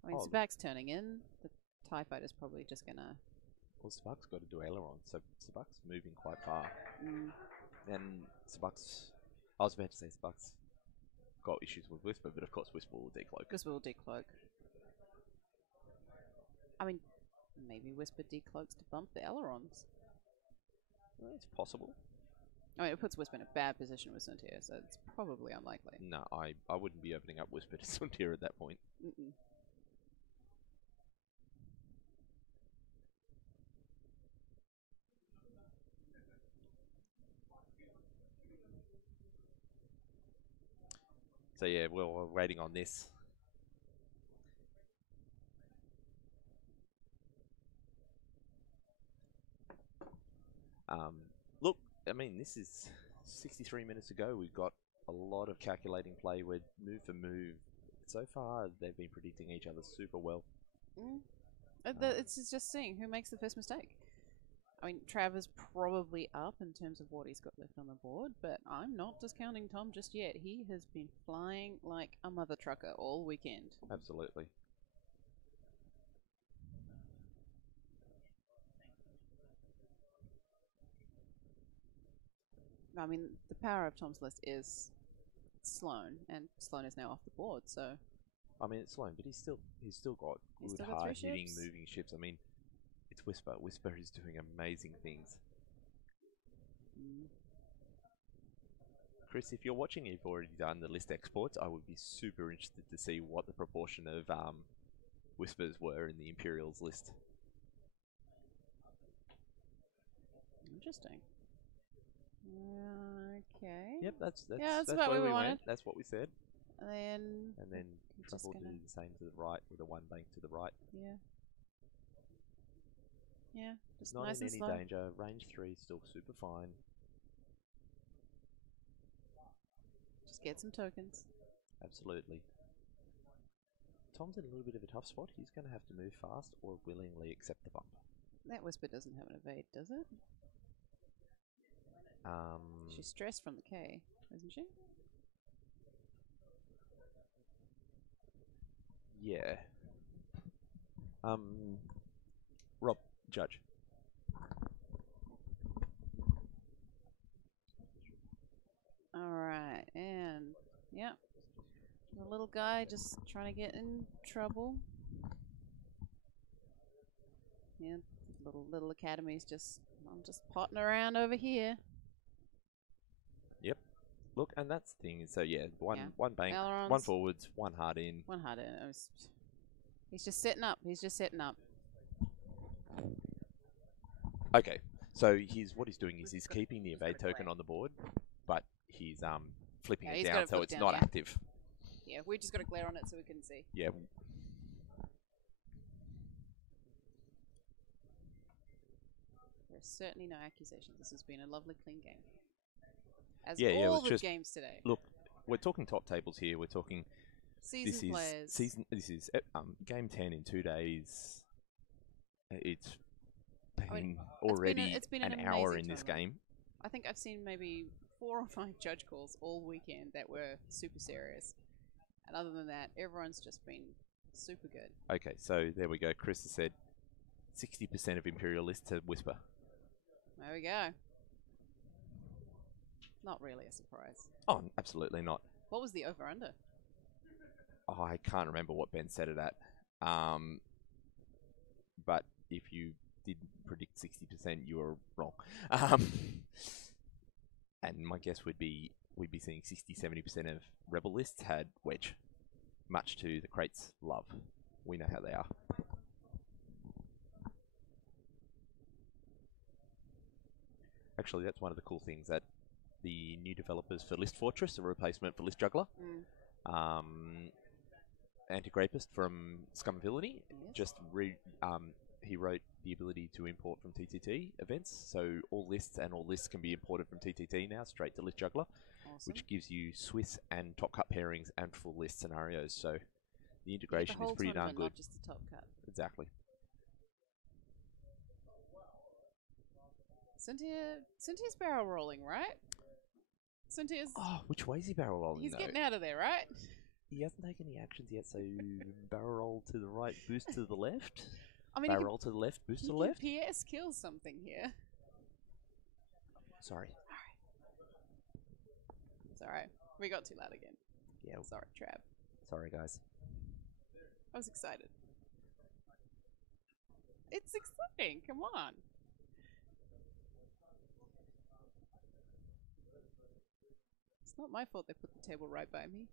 I mean, Sabak's turning in. The TIE Fighter's probably just gonna... Well, Sabak's got to do aileron, so Sabak's moving quite far. And Sabak's... I was about to say Sabak's got issues with Whisper, but of course Whisper will decloak. Whisper will decloak. I mean, maybe Whisper decloaks to bump the ailerons. Well, it's possible. I mean, it puts Whisper in a bad position with Suntier, so it's probably unlikely. No, I wouldn't be opening up Whisper to Suntier at that point. So yeah, we're waiting on this. Look, I mean, this is 63 minutes ago. We've got a lot of calculating play. We're move for move. So far, they've been predicting each other super well. It's just seeing who makes the first mistake. I mean, Trav is probably up in terms of what he's got left on the board, but I'm not discounting Tom just yet. He has been flying like a mother trucker all weekend. Absolutely. I mean, the power of Tom's list is Sloan, and Sloan is now off the board, so... I mean, it's Sloan, but he's still got good, hard-hitting, moving ships. I mean, it's Whisper. Whisper is doing amazing things. Chris, if you're watching, you've already done the list exports. I would be super interested to see what the proportion of Whispers were in the Imperials list. Interesting. Okay. Yep, that's about where we wanted. went. That's what we said. And then Truffle did the same to the right with a 1 bank to the right. Yeah. Yeah, just not nice in and any slow. danger. Range 3 still super fine. Just get some tokens. Absolutely. Tom's in a little bit of a tough spot. He's going to have to move fast or willingly accept the bump. That Whisper doesn't have an evade, does it? She's stressed from the K, isn't she? Yeah. Rob, judge. Alright, and yeah. The little guy just trying to get in trouble. Yeah, little academy's I'm just potting around over here. Yep. Look, and that's the thing. So yeah, one bank, Ailerons. 1 forwards, 1 hard in. 1 hard in. He's just setting up. He's just setting up. Okay, so what he's doing is he's keeping the evade token on the board, but he's flipping it down so it's not active. Yeah, we just got a glare on it so we couldn't see. Yeah. There's certainly no accusations. This has been a lovely, clean game. As all the games today. Look, we're talking top tables here. We're talking season players. This is game 10 in 2 days. It's been already it's been an an hour amazing in this tournament. game. I think I've seen maybe 4 or 5 judge calls all weekend that were super serious. And other than that, everyone's just been super good. Okay, so there we go. Chris has said 60% of Imperialists have Whisper. There we go. Not really a surprise. Oh, absolutely not. What was the over-under? Oh, I can't remember what Ben said it at. But if you did predict 60%, you were wrong. And my guess would be we'd be seeing 60-70% of Rebel lists had Wedge, much to the crate's love. We know how they are. Actually, that's one of the cool things, that the new developers for List Fortress, a replacement for List Juggler, Anti-Grapist from Scum and Villainy, he wrote the ability to import from TTT events, so all lists can be imported from TTT now straight to List Juggler, which gives you Swiss and top cut pairings and full list scenarios. So the integration is pretty darn good. Not just the top cut. Exactly. Cynthia's barrel rolling, right? Cynthia's. Oh, which way is he barrel rolling? He's getting out of there, right? He hasn't taken any actions yet, so barrel roll to the right, boost to the left. I mean, barrel roll to the left, boost to the left. PS kill something here. Sorry. It's alright. We got too loud again. Yeah. Sorry, Trav. Sorry, guys. I was excited. It's exciting. Come on. It's not my fault they put the table right by me.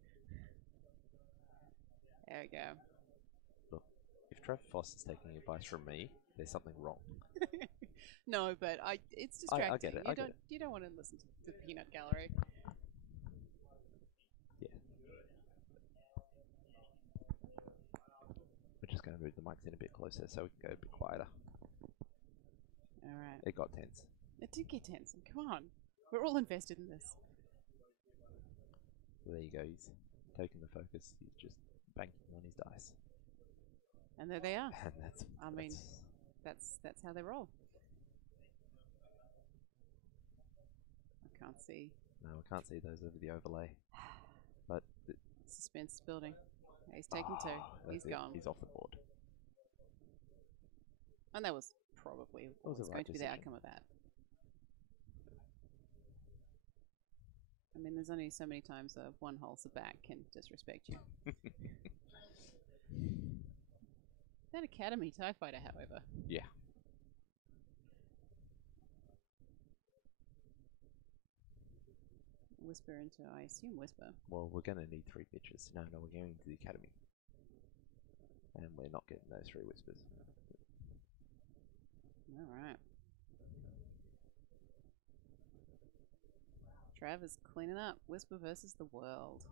There we go. Look, if Trav Foss is taking advice from me, there's something wrong. No, but it's distracting. I get it. You don't want to listen to the peanut gallery. Yeah. We're just going to move the mics in a bit closer so we can go a bit quieter. Alright. It got tense. It did get tense. Come on. We're all invested in this. There you go. He's taking the focus. He's just banking on his dice. And there they are. And that's how they roll. I can't see. No, I can't see those over the overlay. But suspense is building. Yeah, he's taking 2. He's gone. He's off the board. And that was probably what was going to be the outcome of that. I mean, there's only so many times a one holster back can disrespect you. That Academy TIE Fighter, however. Yeah. Whisper into, I assume Whisper. Well, we're going to need 3 pitches. No, we're going to the Academy. And we're not getting those 3 Whispers. Alright. Trav is cleaning up. Whisper versus the world.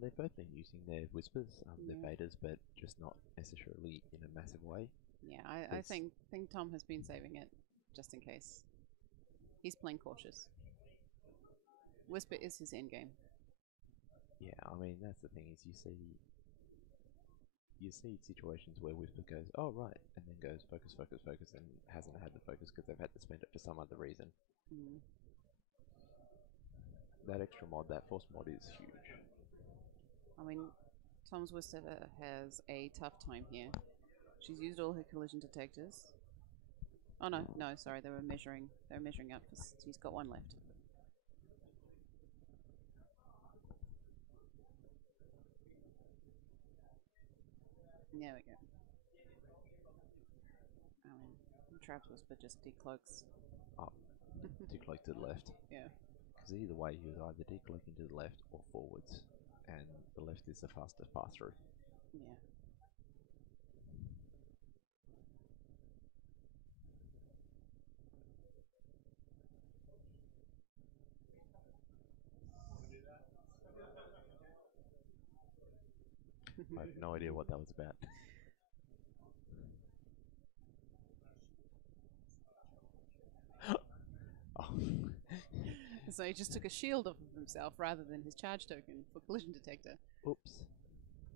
They've both been using their Whispers, their betas, but just not necessarily in a massive way. Yeah, I think Tom has been saving it just in case. He's playing cautious. Whisper is his endgame. Yeah, I mean, that's the thing, is you see situations where Whisper goes, oh right, and then goes focus, focus, focus, and hasn't had the focus because they've had to spend it for some other reason. That extra mod, that Force mod, is huge. I mean, Tom's Whisper has a tough time here. She's used all her collision detectors. Oh no, sorry, they were measuring up. She's got 1 left. There we go. I mean, Trav's Whisper just decloaks. Oh, decloak to the left. Yeah. Because either way, he was either decloaking to the left or forwards, and the left is the fastest pass through. Yeah. I have no idea what that was about. The so he just took a shield off of himself rather than his charge token for collision detector. Oops.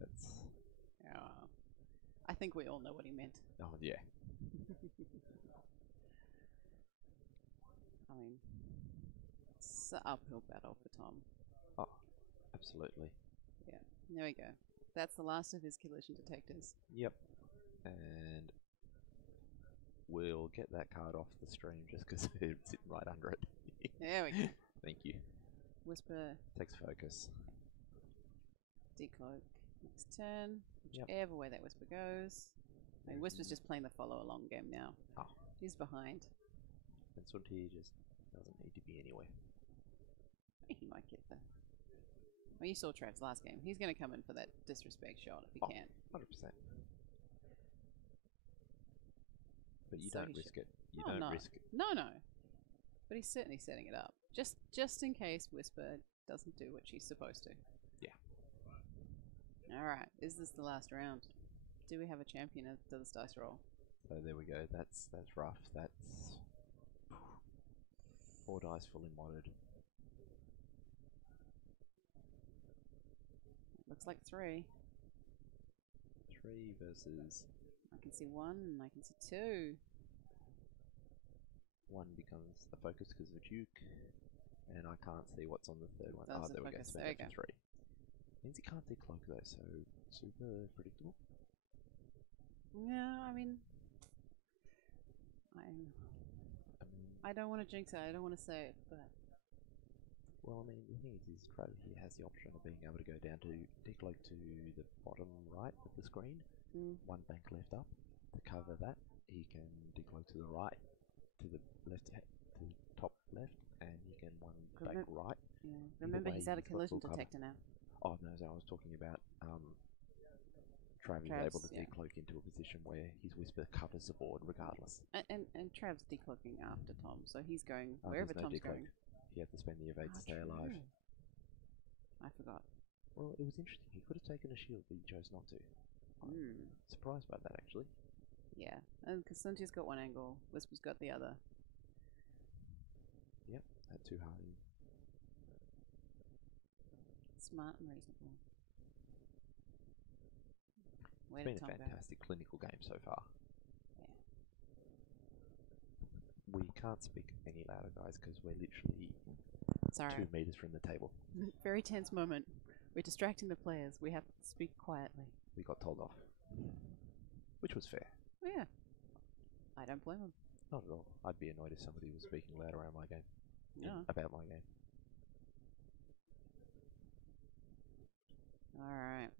That's... I think we all know what he meant. Oh, yeah. I mean, it's an uphill battle for Tom. Oh, absolutely. Yeah, there we go. That's the last of his collision detectors. Yep. And we'll get that card off the stream just because it's sitting right under it. There we go. Thank you. Whisper. Takes focus. Decloak. Next turn. Yep. Whichever way that Whisper goes. I mean, Whisper's just playing the follow along game now. Oh. He's behind. And Sunti just doesn't need to be anywhere. He might get the... Well, you saw Trav's last game. He's going to come in for that disrespect shot if he can. 100%. But you So don't he risk it. You Oh, don't no. risk it. No. But he's certainly setting it up. Just in case Whisper doesn't do what she's supposed to. Yeah. Alright, is this the last round? Do we have a champion after this dice roll? So there we go. That's rough. That's 4 dice fully modded. Looks like 3. 3 versus... I can see 1 and I can see 2. 1 becomes a focus because of a Duke. And I can't see what's on the third one. Does Oh, there we go. focus. Spend There it we for 3. Means he can't decloak though, so super predictable. Yeah, I mean... I don't want to jinx it, I don't want to say it, but... Well, I mean, the thing is Trav here has the option of being able to go down to decloak to the bottom right of the screen. 1 bank left up. To cover that, he can decloak to the right, to the left, to the top left, and he can 1 bank right. Yeah. Remember, he's out of collision full cover. detector now. Oh no, so I was talking about Trav is able to decloak into a position where his Whisper covers the board regardless. And Trav's decloaking after Tom, so he's going Oh, wherever there's no Tom's decloak. going. He had to spend the evade to stay alive. True. I forgot. Well, it was interesting. He could have taken a shield, but he chose not to. I'm surprised by that, actually. Yeah, and because Suntia's got 1 angle, Whisper's got the other. Yep, that too hard. Smart and reasonable. It's been a fantastic clinical game so far. Yeah. We can't speak any louder, guys, because we're literally 2 meters from the table. Very tense moment. We're distracting the players. We have to speak quietly. We got told off. Which was fair. Yeah. I don't blame them. Not at all. I'd be annoyed if somebody was speaking loud around my game. No. About my game. Alright.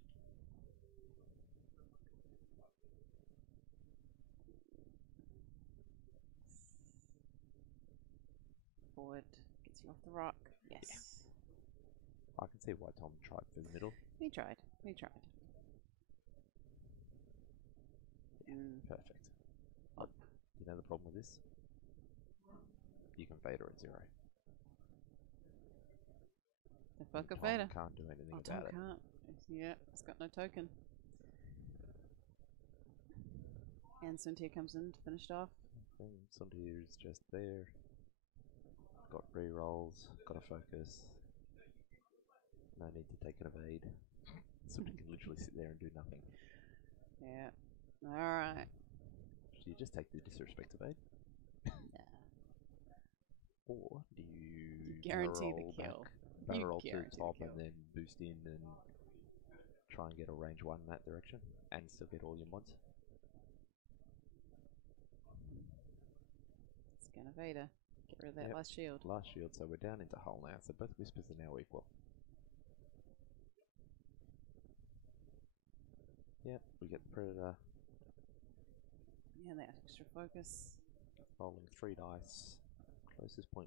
Forward. Gets you off the rock. Yes. Yeah. I can see why Tom tried for the middle. He tried. Perfect. You know the problem with this? You can Vader at 0. The fuck of Tom Vader. Can't do anything Tom about it. can't. Yeah, it's got no token. And Suntia comes in to finish it off. Suntia's just there. Got re-rolls, got a focus. No need to take an evade. Suntia can literally sit there and do nothing. Yeah. Alright. Do you just take the disrespect evade? Nah. Or do you Guarantee the kill. Barrel roll through top and then boost in and try and get a range 1 in that direction and still get all your mods? Scan Vader. Get rid of that last shield. Last shield, so we're down into hull now, so both Whispers are now equal. Yep, we get the Predator. Yeah, that extra focus. Rolling 3 dice. Closest point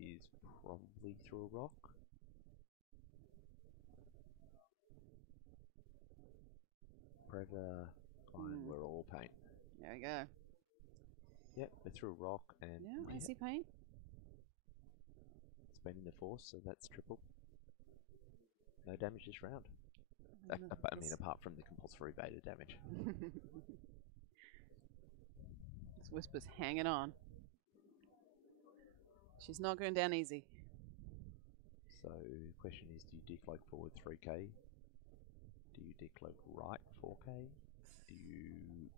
is probably through a rock. Predator, Iron, we're all paint. There we go. Yep, they're through a rock and... Yeah, I see paint. Spending the force, so that's triple. No damage this round. I mean, apart from the compulsory Vader damage. This Whisper's hanging on. She's not going down easy. So the question is, do you decloak forward 3k? Do you decloak right 4k? Do you...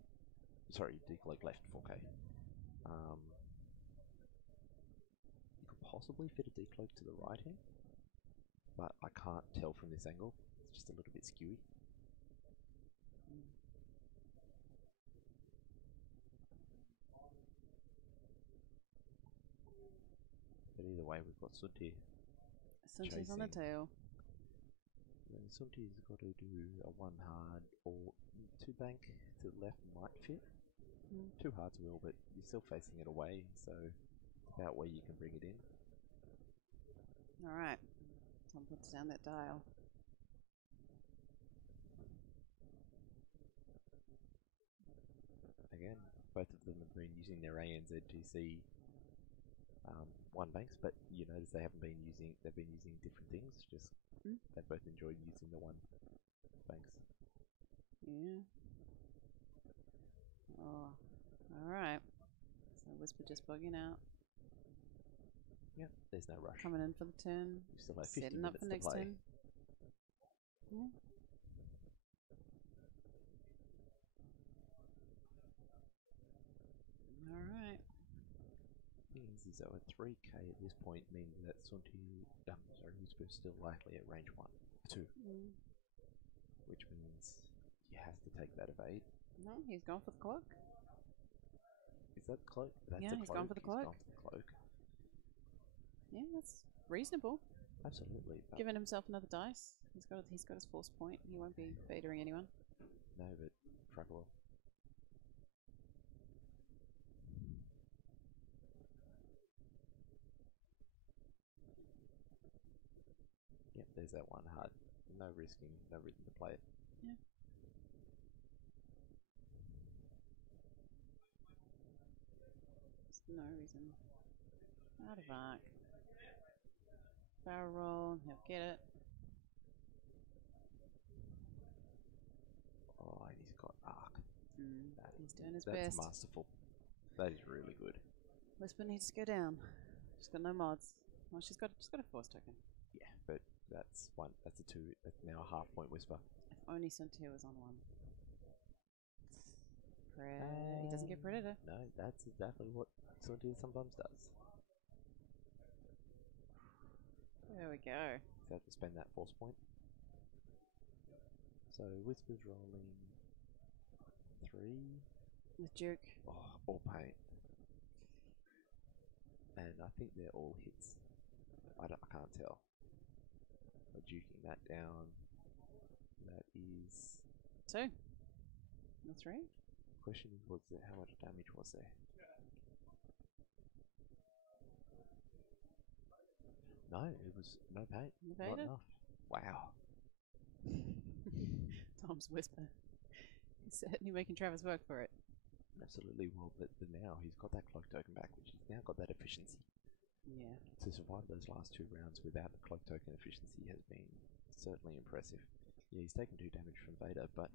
Sorry, decloak left 4k. You could possibly fit a decloak to the right here, but I can't tell from this angle. It's just a little bit skewy. But either way, we've got Sunti Sunti's on the tail. Then Sunti's got to do a 1 hard or 2 bank to the left might fit. 2 hards will, but you're still facing it away, so it's about where you can bring it in. Alright. Tom puts down that dial. Again, both of them have been using their ANZTC 1 banks, but you notice they've been using different things, just they both enjoyed using the 1 banks. Yeah. Oh, alright. So Whisper just bugging out. Yep, there's no rush. Coming in for the turn. You still have 50 setting up minutes for to next play. turn. Yeah. Alright. Means is that a 3k at this point means that Whisper's still likely at range 2. Which means he has to take that evade. No, he's gone for the cloak. Is that the cloak? That's Yeah, a he's cloak. gone for the cloak. He's gone for the cloak. Yeah, that's reasonable. Absolutely. Giving himself another dice. He's got his force point. He won't be fadering anyone. No, but Fraggle. Yep, there's that 1 hard. No risking, no reason to play it. Yeah. There's no reason. Out of arc. Barrel roll, he'll get it. Oh, and he's got arc. He's doing his That's best. masterful. That is really good. Whisper needs to go down. She's got no mods. Well, she's got a force token. Yeah, but that's 1. That's a 2. That's now a half point Whisper. If only Suntier was on 1. He doesn't get Predator. No, that's exactly what Sunti sometimes does. There we go. So have to spend that force point. So Whisper's rolling 3. With Duke. Oh, all paint. And I think they're all hits. I can't tell. We're duking that down. That is 2. Or 3. Question is, how much damage was there? No, it was no paint. Not enough. Wow. Tom's Whisper. He's certainly making Travis work for it. Absolutely. Well, but now he's got that cloak token back, which he's now got that efficiency. Yeah. To survive those last 2 rounds without the cloak token efficiency has been certainly impressive. Yeah, he's taken 2 damage from Vader, but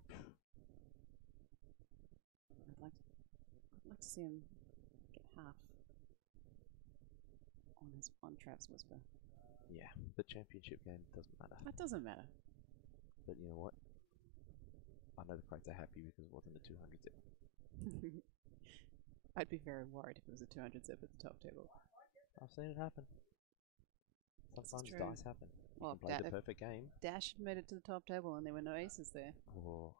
I'd like to see him get half on Trav's Whisper. yeah, the championship game doesn't matter. That doesn't matter. But you know what? I know the crates are happy because it wasn't a 200 zip. I'd be very worried if it was a 200 zip at the top table. I've seen it happen. Sometimes dice happen. You can play the perfect game. Dash had made it to the top table and there were no aces there. Oh.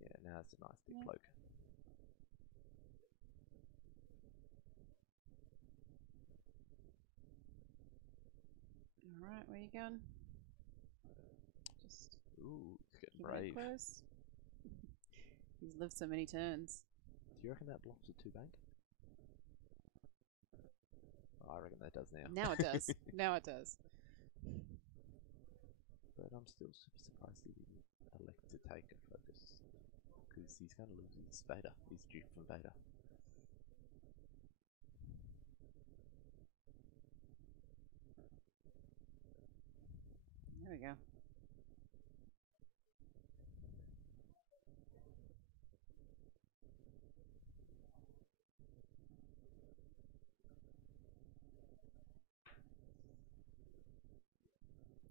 Yeah, now it's a nice big cloak. Alright, where you going? Just ooh, it's getting keep brave. It close. He's lived so many turns. Do you reckon that blocks a 2 bank? Oh, I reckon that does now. Now it does. Now it does. But I'm still super surprised he didn't elect to take a focus. Because he's going to lose his Vader. He's due from Vader. There we go.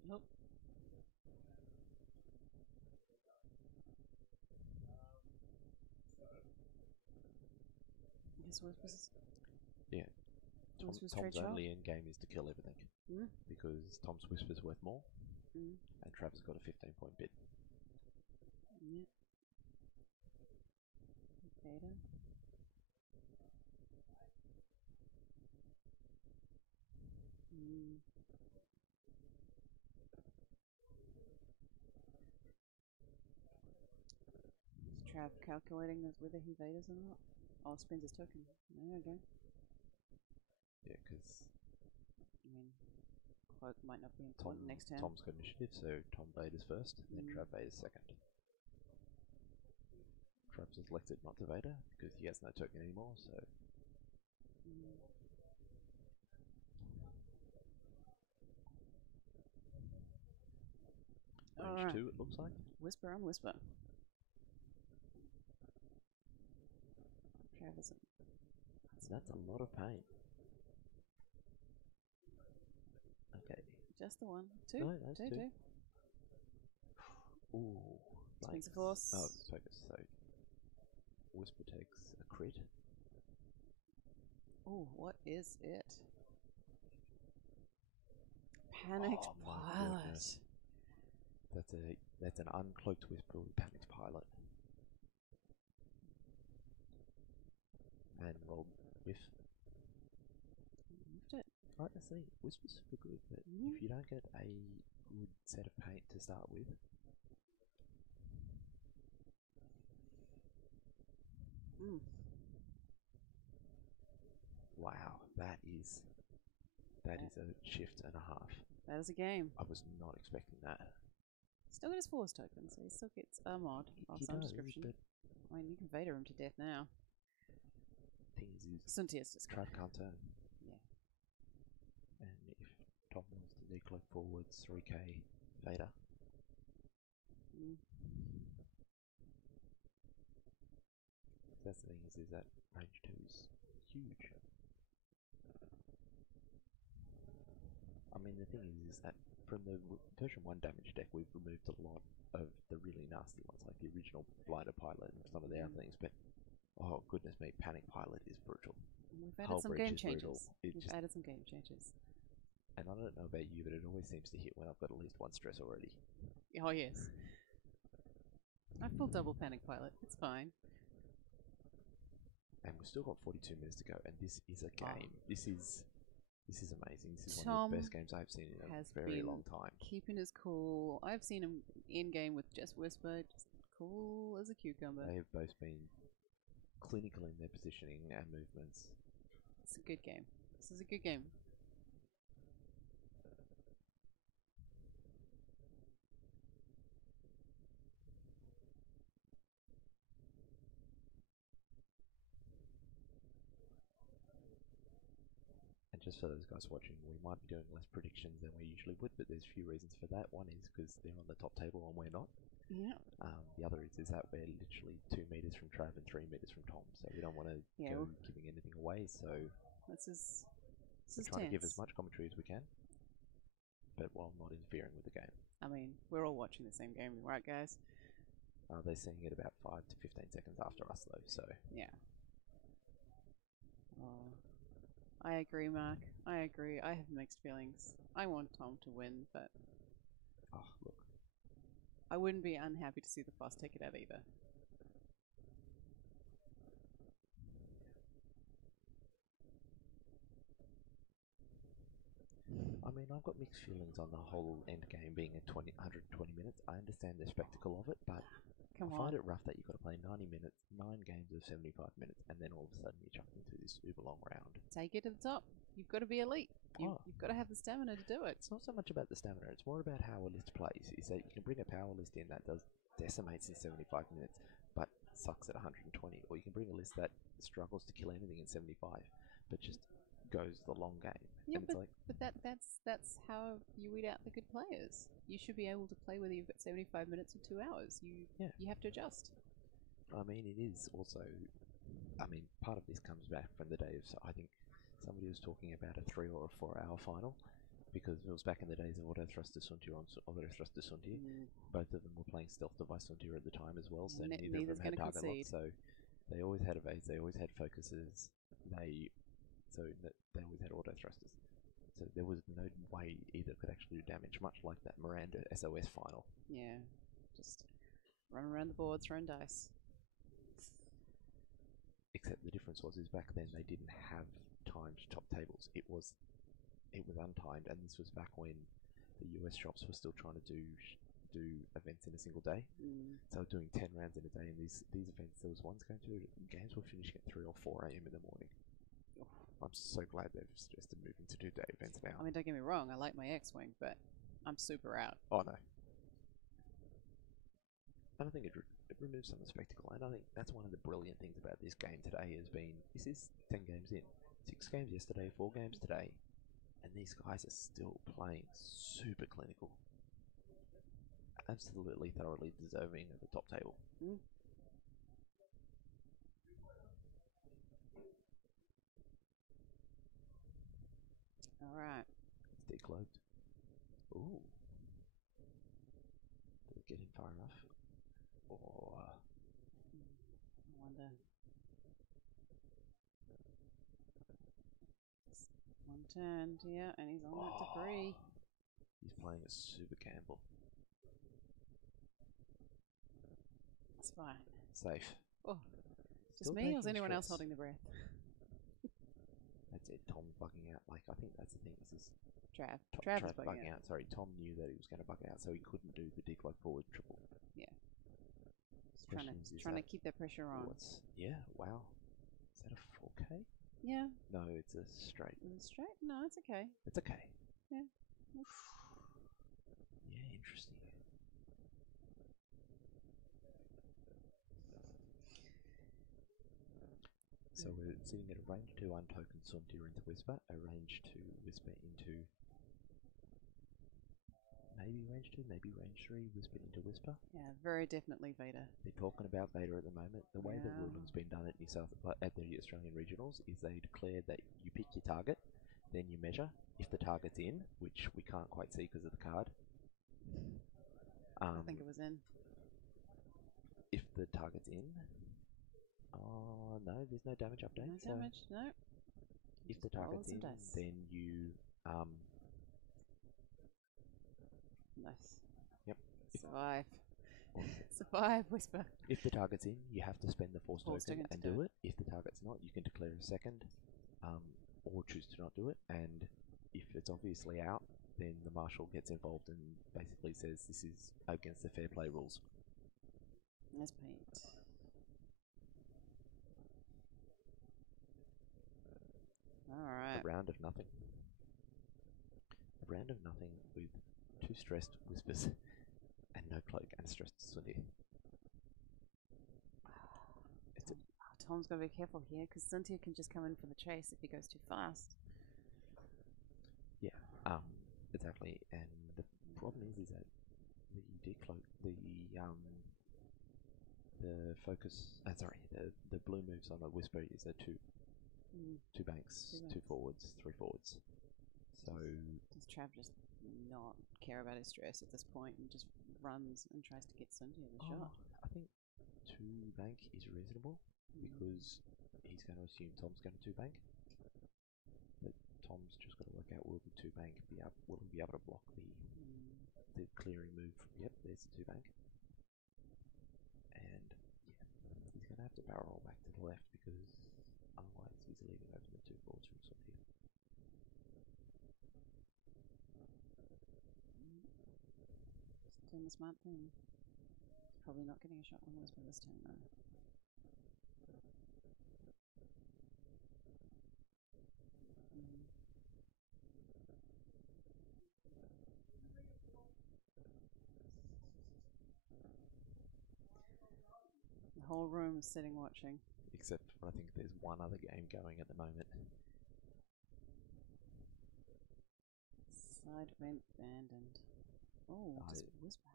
Nope. Guess Whispers. Yeah. Whispers Tom's trade shot. only end game is to kill everything. Because Tom's Whisper's worth more. And Trav's got a 15-point bid. Yeah. Beta. Is Trav calculating whether he Vedas or not? Oh, spends his token. There we go. Yeah, because I mean, Cloak might not be important next turn. Tom's got initiative, so Tom Vader's first, and then Trav Vader's second. Trav's elected not to Vader because he has no token anymore, so. Range 2, it looks like. Whisper on Whisper. Travis. That's a lot of pain. Okay. Just the one. Two? No, that's two. Ooh. Spins a Foss. Oh, focus. So, Whisper takes a crit. Ooh, what is it? Panicked Pilot. Goodness. That's an uncloaked Whisper with Panicked Pilot. And rolled whiff. Whiffed it. Right, that's the thing. Whisper's super good, but if you don't get a good set of paint to start with. Wow, that is a shift and a half. That is a game. I was not expecting that. Still got his Force token, so he still gets a mod of some description. But I mean, you can Vader him to death now. Thing is Suntia's just Trav can't turn. Yeah. And if Tom wants to decloak forwards 3k Vader. That's the thing is that range 2 is huge. I mean, the thing is that from the version 1 damage deck, we've removed a lot of the really nasty ones, like the original Blinder Pilot and some of the other things, but oh goodness me, Panic Pilot is brutal. We've added some game changes. We've added some game changes. And I don't know about you, but it always seems to hit when I've got at least one stress already. Oh, yes. I've pulled double Panic Pilot. It's fine. And we've still got 42 minutes to go, and this is a game. This is amazing. This is Tom one of the best games I've seen in a very long time. Keeping his cool. I've seen him in game with just Whisper, just cool as a cucumber. They have both been clinical in their positioning and movements. It's a good game. This is a good game. And just for those guys watching, we might be doing less predictions than we usually would, but there's a few reasons for that. One is because they're on the top table and we're not. Yeah. The other is that we're literally 2 meters from Trav and 3 meters from Tom, so we don't want to go giving anything away. So this is trying to give as much commentary as we can, but while not interfering with the game. I mean, we're all watching the same game, right, guys? They're seeing it about 5 to 15 seconds after us, though. So yeah. I agree, Mark. I agree. I have mixed feelings. I want Tom to win, but look, I wouldn't be unhappy to see the Foss take it out either. I mean, I've got mixed feelings on the whole end game being at 120 minutes. I understand the spectacle of it, but I find it rough that you've got to play 90 minutes, 9 games of 75 minutes, and then all of a sudden you're chucked into this uber long round. Take it to the top. You've got to be elite. You've got to have the stamina to do it. It's not so much about the stamina, it's more about how a list plays. Is that you can bring a power list in that decimates in 75 minutes, but sucks at 120, or you can bring a list that struggles to kill anything in 75, but just goes the long game. Yeah, but that's how you weed out the good players. You should be able to play whether you've got 75 minutes or 2 hours. You have to adjust. I mean, it is also. I mean, part of this comes back from the days. I think somebody was talking about a 3 or a 4 hour final. because it was back in the days of Auto Thruster Suntier on Auto Thruster Suntier. Both of them were playing stealth device Suntier at the time as well, so neither of them had target lock. So they always had evades, they always had focuses, they always had auto thrusters. So there was no way either could actually do damage, much like that Miranda SOS final. Yeah, just run around the board throwing dice. Except the difference was back then they didn't have timed top tables. It was untimed, and this was back when the US shops were still trying to do events in a single day. So doing 10 rounds in a day, and these events, there was ones going to games were finishing at 3 or 4 a.m. in the morning. I'm so glad they've suggested moving to do day events now. I mean, don't get me wrong, I like my X-Wing, but I'm super out. Oh no. I don't think it removes some of the spectacle, and I think that's one of the brilliant things about this game today has been, this is 10 games in. 6 games yesterday, 4 games today, and these guys are still playing super clinical. Absolutely thoroughly deserving of the top table. Alright. It's decloaked. Ooh. Did it get in far enough? Or I wonder. Just one turn, yeah, and he's on that debris. He's playing a super Campbell. That's fine. Safe. Oh, just me, or is anyone else holding the breath? That's it. Tom bugging out. Like, I think that's the thing. This is Trav is bugging out. Sorry, Tom knew that he was going to bug out, so he couldn't do the decloak forward triple. Yeah. Just trying to keep that pressure on. Yeah. Wow. Is that a 4K? Yeah. No, it's a straight. Straight? No, it's okay. It's okay. Yeah. Yeah, interesting. So we're sitting at a range 2 untoken Suntier into Whisper, a range 2 Whisper into maybe range 2, maybe range 3 Whisper into Whisper. Yeah, very definitely Vader. They're talking about Vader at the moment. The way the ruling's been done at at the Australian regionals is they declare that you pick your target, then you measure. If the target's in, which we can't quite see because of the card. I think it was in. If the target's in, oh no, there's no damage update. No damage, no. If the target's in, then you nice. Yep. Survive. Survive, Whisper. If the target's in, you have to spend the force token and do it. If the target's not, you can declare a second, or choose to not do it. And if it's obviously out, then the marshal gets involved and basically says this is against the fair play rules. Let's paint. Alright. A round of nothing. A round of nothing with 2 stressed Whispers and no cloak and a stressed Sunday. Tom's got to be careful here because Suntier can just come in for the chase if he goes too fast. Yeah, exactly. And the problem is that the decloak, the focus, the blue moves on a Whisper is a 2 banks, 2 forwards, 3 forwards. So does Trav just not care about his stress at this point and just runs and tries to get Suntier the shot? I think 2 bank is reasonable because he's going to assume Tom's going to 2 bank. But Tom's just got to work out, will the 2 bank will he be able to block the clearing move? Yep, there's the 2 bank. And yeah, he's going to have to barrel roll back to the left because otherwise he's leaving open the 2 forwards from Suntier. Just doing the smart thing. Probably not getting a shot on Whisper this time though. The whole room is sitting watching. Except I think there's one other game going at the moment. Side vent abandoned. Oh, just Whisper.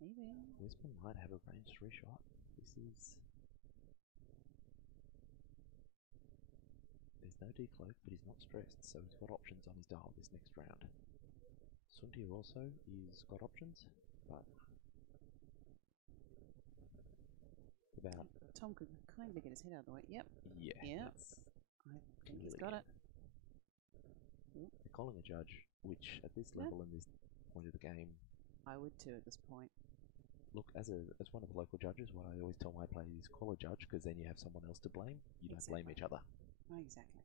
Maybe. Whisper might have a range 3 shot. This is... There's no decloak, but he's not stressed, so he's got options on his dial this next round. Suntir also is got options, but about Tom could kindly get his head out of the way. Yep. yeah. Yep. I think he's got it. They're calling a judge, which at this level and this point of the game, I would too at this point. look, as one of the local judges, what I always tell my players is call a judge, because then you have someone else to blame. You don't blame each other. Exactly.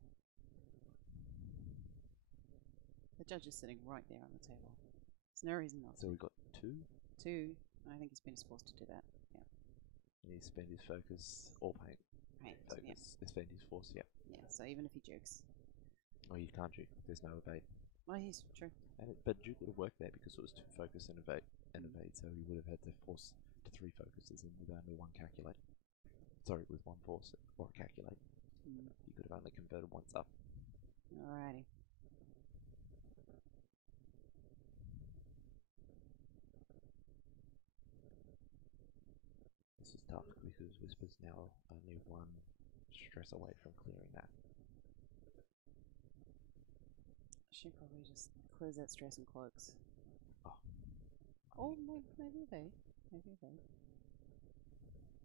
The judge is sitting right there on the table. There's no reason not to. So we've got two. I think he's been forced to do that. Yeah. And he spent his focus or paint. Focus. Yep. Spend his force, yep. Yeah, so even if he jukes. Oh, you can't juke. There's no evade. Well, he's true. But juke would have worked there because it was 2 focus and evade, so he would have had to force to 3 focuses and with only 1 calculate. Sorry, with 1 force or a calculate. You could have only converted once up. Alrighty. This is tough because Whisper's now only 1 stress away from clearing that. She probably just clears that stress and cloaks. Oh. Maybe evade.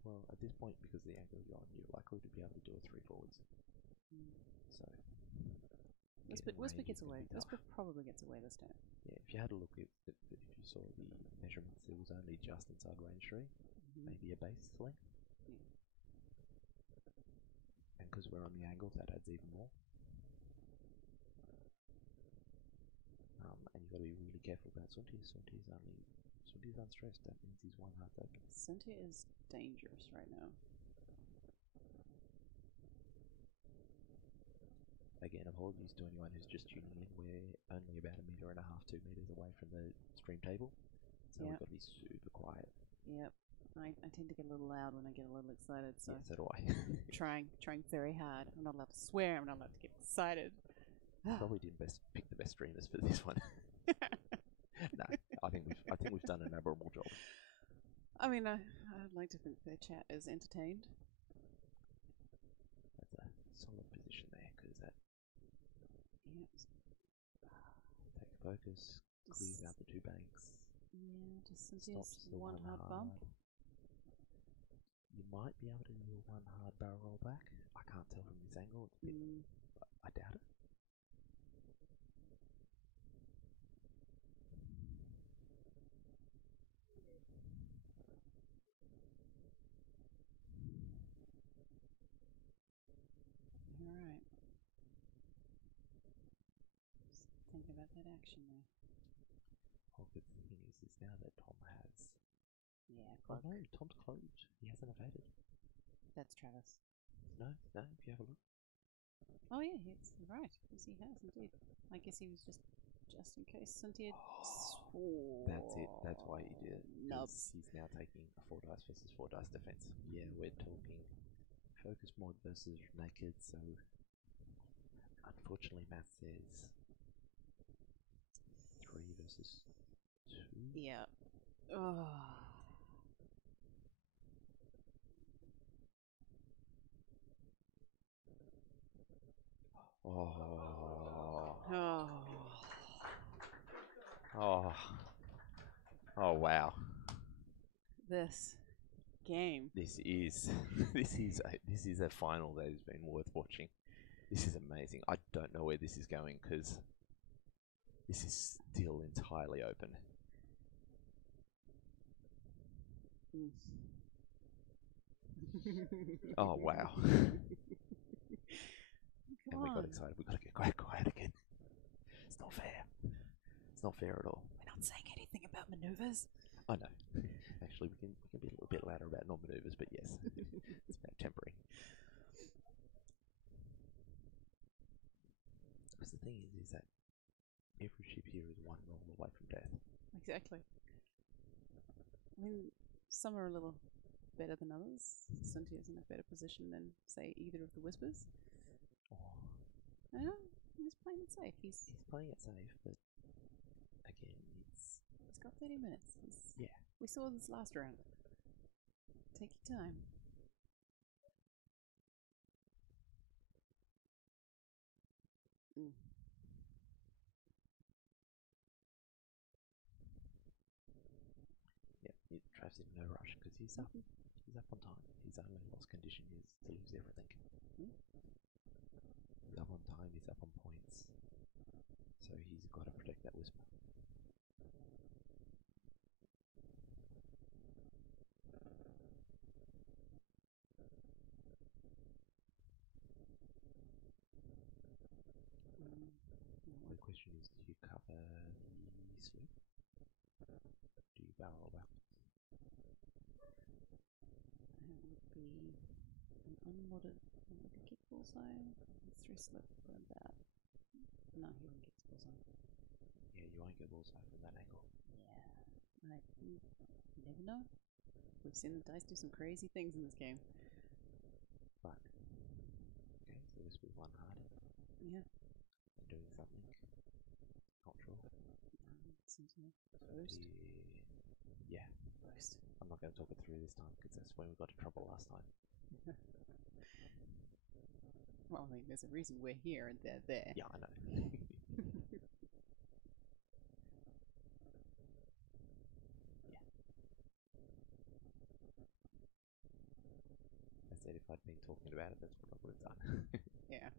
Well, at this point, because the angle you're on, you're likely to be able to do a 3 forwards. So. Whisper gets away. Whisper probably gets away this time. Yeah, if you had a look at if you saw the measurements, it was only just inside range 3, maybe a base length. Yeah. And because we're on the angle, that adds even more. And you've got to be really careful about Suntir. Suntir's unstressed. That means he's 1 half open. Suntir is dangerous right now. Again, apologies to anyone who's just tuning in. We're only about 1.5 meters, 2 meters away from the stream table, so we've got to be super quiet. Yep. I tend to get a little loud when I get a little excited, so yeah, so do I. trying very hard. I'm not allowed to swear. I'm not allowed to get excited. Probably didn't pick the best streamers for this one. No, I think we've done an admirable job. I mean, I'd like to think their chat is entertained. That's a solid position there, because that take focus, clears out the 2 banks. Yeah, just Cynthia's Stops the 1 hard bump. You might be able to do a 1 hard barrel roll back. I can't tell from this angle. It's a bit, I doubt it. Alright. Just thinking about that action there. Oh, but the thing is now that Tom has... Yeah, oh no, Tom's closed. He hasn't evaded. That's Travis. No, if you have a look. Oh yeah, he's right. Yes, he has indeed. I guess he was just in case Cynthia. That's it. That's why he did it. Nubs. He's now taking a 4 dice versus 4 dice defense. Yeah, we're talking focus mod versus naked. So unfortunately, math says 3 versus 2. Yeah. Oh. Oh wow. This game. This is a final that has been worth watching. This is amazing. I don't know where this is going because this is still entirely open. Oh wow. And we got excited. We got to get quite quiet again. It's not fair. It's not fair at all. We're not saying anything about maneuvers. I know. Actually, we can be a little bit louder about non-maneuvers, but yes, it's about tempering. Because the thing is that every ship here is 1 roll away from death. Exactly. I mean, some are a little better than others. Cynthia's in a better position than, say, either of the Whispers. Yeah, he's playing it safe. He's playing it safe, but again, he's got 30 minutes. Yeah. We saw this last round. Take your time. in no rush because he's up. He's up on time. His only lost condition is to lose everything. He's up on time. He's up on points. So he's got to protect that whisper. The question is, do you cover the sloop? Do you barrel backwards? That would be an unmodded. We could kick bullseye. 3 slip for that. No, he wouldn't get his bullseye. Yeah, you won't get bullseye from that angle. Yeah, you never know. We've seen the dice do some crazy things in this game. But okay, so this was one hard. Yeah. Doing something. Not sure. Post. Yeah. Post. I'm not going to talk it through this time because that's when we got in trouble last time. Well, I mean, there's a reason we're here and they're there. Yeah, I know. Yeah. I said if I'd been talking about it, that's what I would have done. Yeah.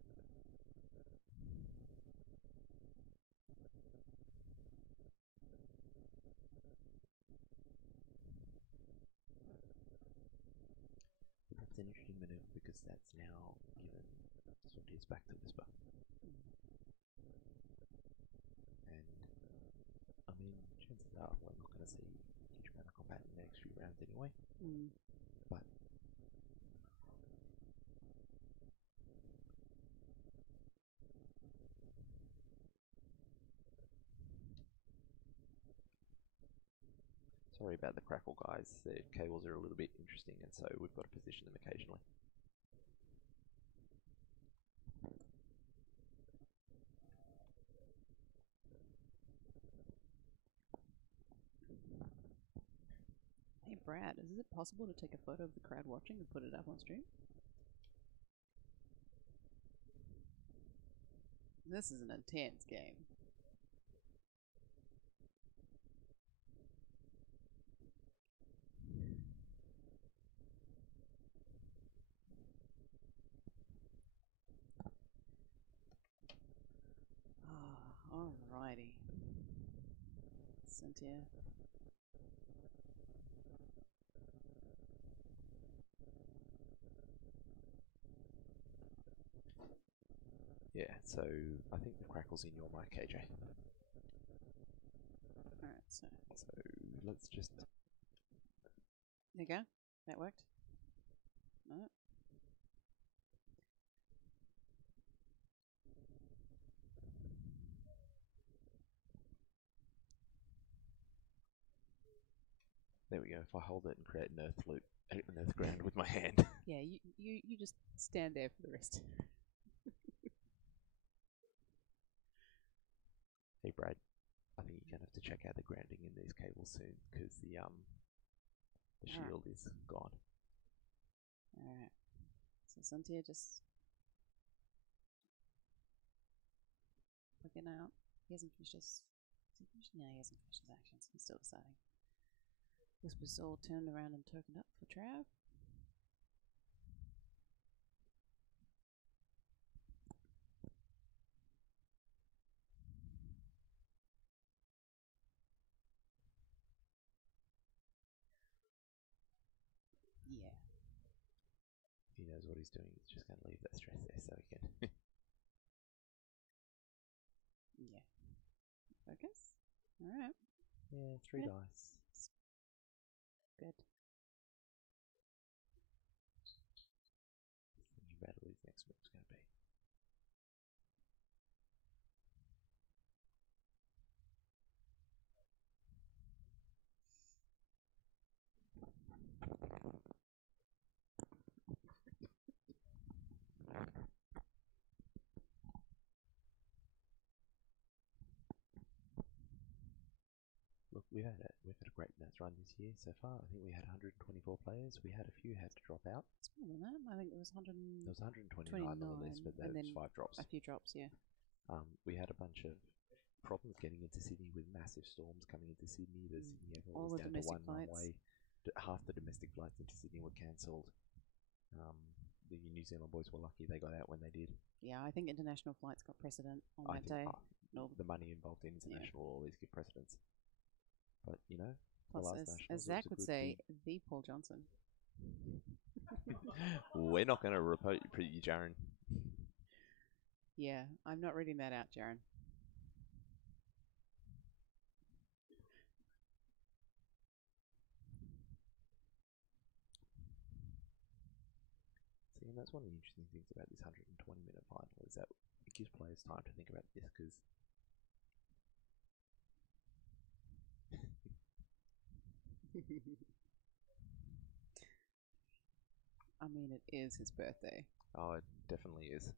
That's an interesting maneuver because that's now given Sortiers back to Whisper. And I mean, chances are we're not going to see a huge amount of combat in the next few rounds anyway. But sorry about the crackle, guys. The cables are a little bit interesting, and so we've got to position them occasionally. Hey, Brad, is it possible to take a photo of the crowd watching and put it up on stream? This is an intense game. Alrighty. Cynthia. Yeah, so I think the crackle's in your mic, KJ. Alright, so let's just... There you go. That worked? No? There we go. If I hold it and create an earth loop, an earth ground with my hand. Yeah, you just stand there for the rest. Hey Brad, I think you're gonna have to check out the grounding in these cables soon because the shield is gone. Alright. So Cynthia just looking out. He hasn't finished his... Is he finished? No, he hasn't finished his actions. He's still deciding. Whisper's all turned around and tokened up for Trav. Yeah. He knows what he's doing. He's just going to leave that stress there so he can. Yeah. Focus. Alright. Yeah, 3 dice. Good. Thinking about what his next move's going to be. Look, we've had a great match run this year so far. I think we had 124 players. We had a few had to drop out. It's more than that. I think it was 100. There was 129 on the list, but there was 5 drops. A few drops, yeah. We had a bunch of problems getting into Sydney with massive storms coming into Sydney. The Sydney airport was down to one way. half the domestic flights into Sydney were cancelled. The New Zealand boys were lucky they got out when they did. Yeah, I think international flights got precedent on I that think day. the money involved in international will always give precedence. But, you know, Plus, the last as nationals, Zach it would was a good say, gig. the Paul Johnson. We're not going to repeat you, Jaren. Yeah, I'm not reading that out, Jaren. See, and that's one of the interesting things about this 120-minute final is that it gives players time to think about this because I mean, it is his birthday. oh, it definitely is.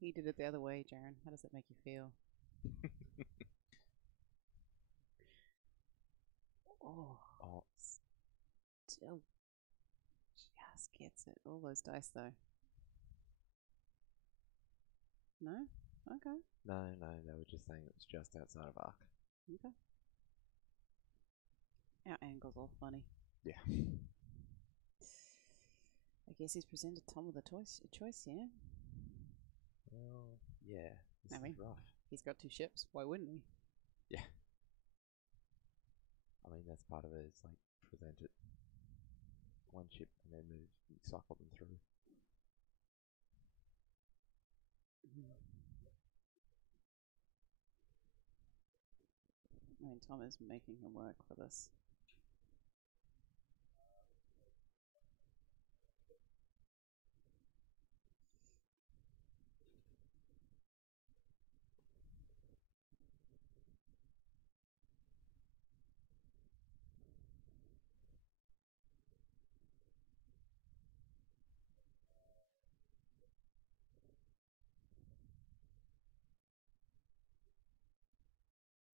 He did it the other way, Jaren. How does that make you feel? Oh, Still just gets it. All those dice, though. No? Okay. no, they were just saying it was just outside of arc. Okay. Our angle's all funny. Yeah. I guess he's presented Tom with a choice, yeah? Well, yeah. This I mean, is rough. He's got 2 ships. Why wouldn't he? Yeah. I mean, that's part of it. It's like present it one ship and then move, cycle them through. I mean, Tom is making him work for this.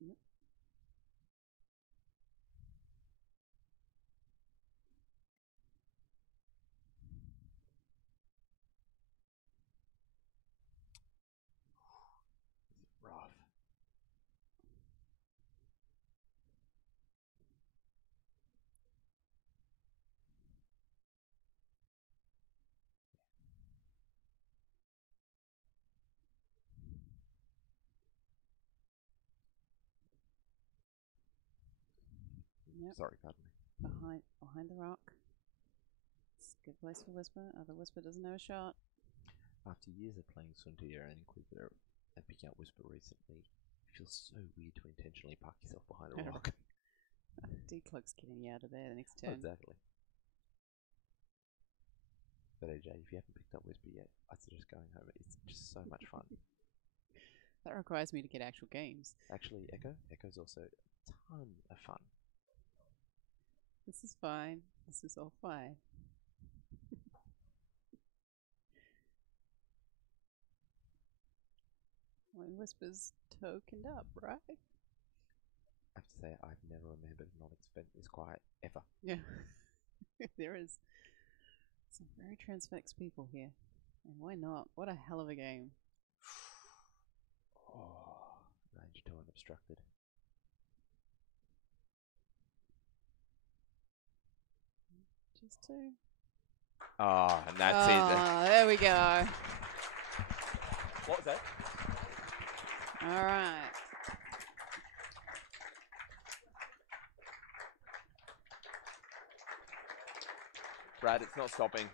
Yep. This is rough. Yep. Sorry, pardon me. Behind the rock. It's a good place for Whisper. The Whisper doesn't have a shot. After years of playing Suntier and Inquisitor and picking up Whisper recently, it feels so weird to intentionally park yourself behind a rock. Decloak's getting you out of there the next Oh, turn. exactly. But AJ, if you haven't picked up Whisper yet, I'd suggest going home. It's just so much fun. That requires me to get actual games. Actually, Echo's also a ton of fun. This is fine. This is all fine. When Whisper's tokened up, right? I have to say, I've never remembered an Onyx event this quiet, ever. Yeah. There is some very transfixed people here. And why not? What a hell of a game. Oh, range 2 unobstructed. Just 2. Oh, and that's it. There we go. What was that? All right. Brad, it's not stopping.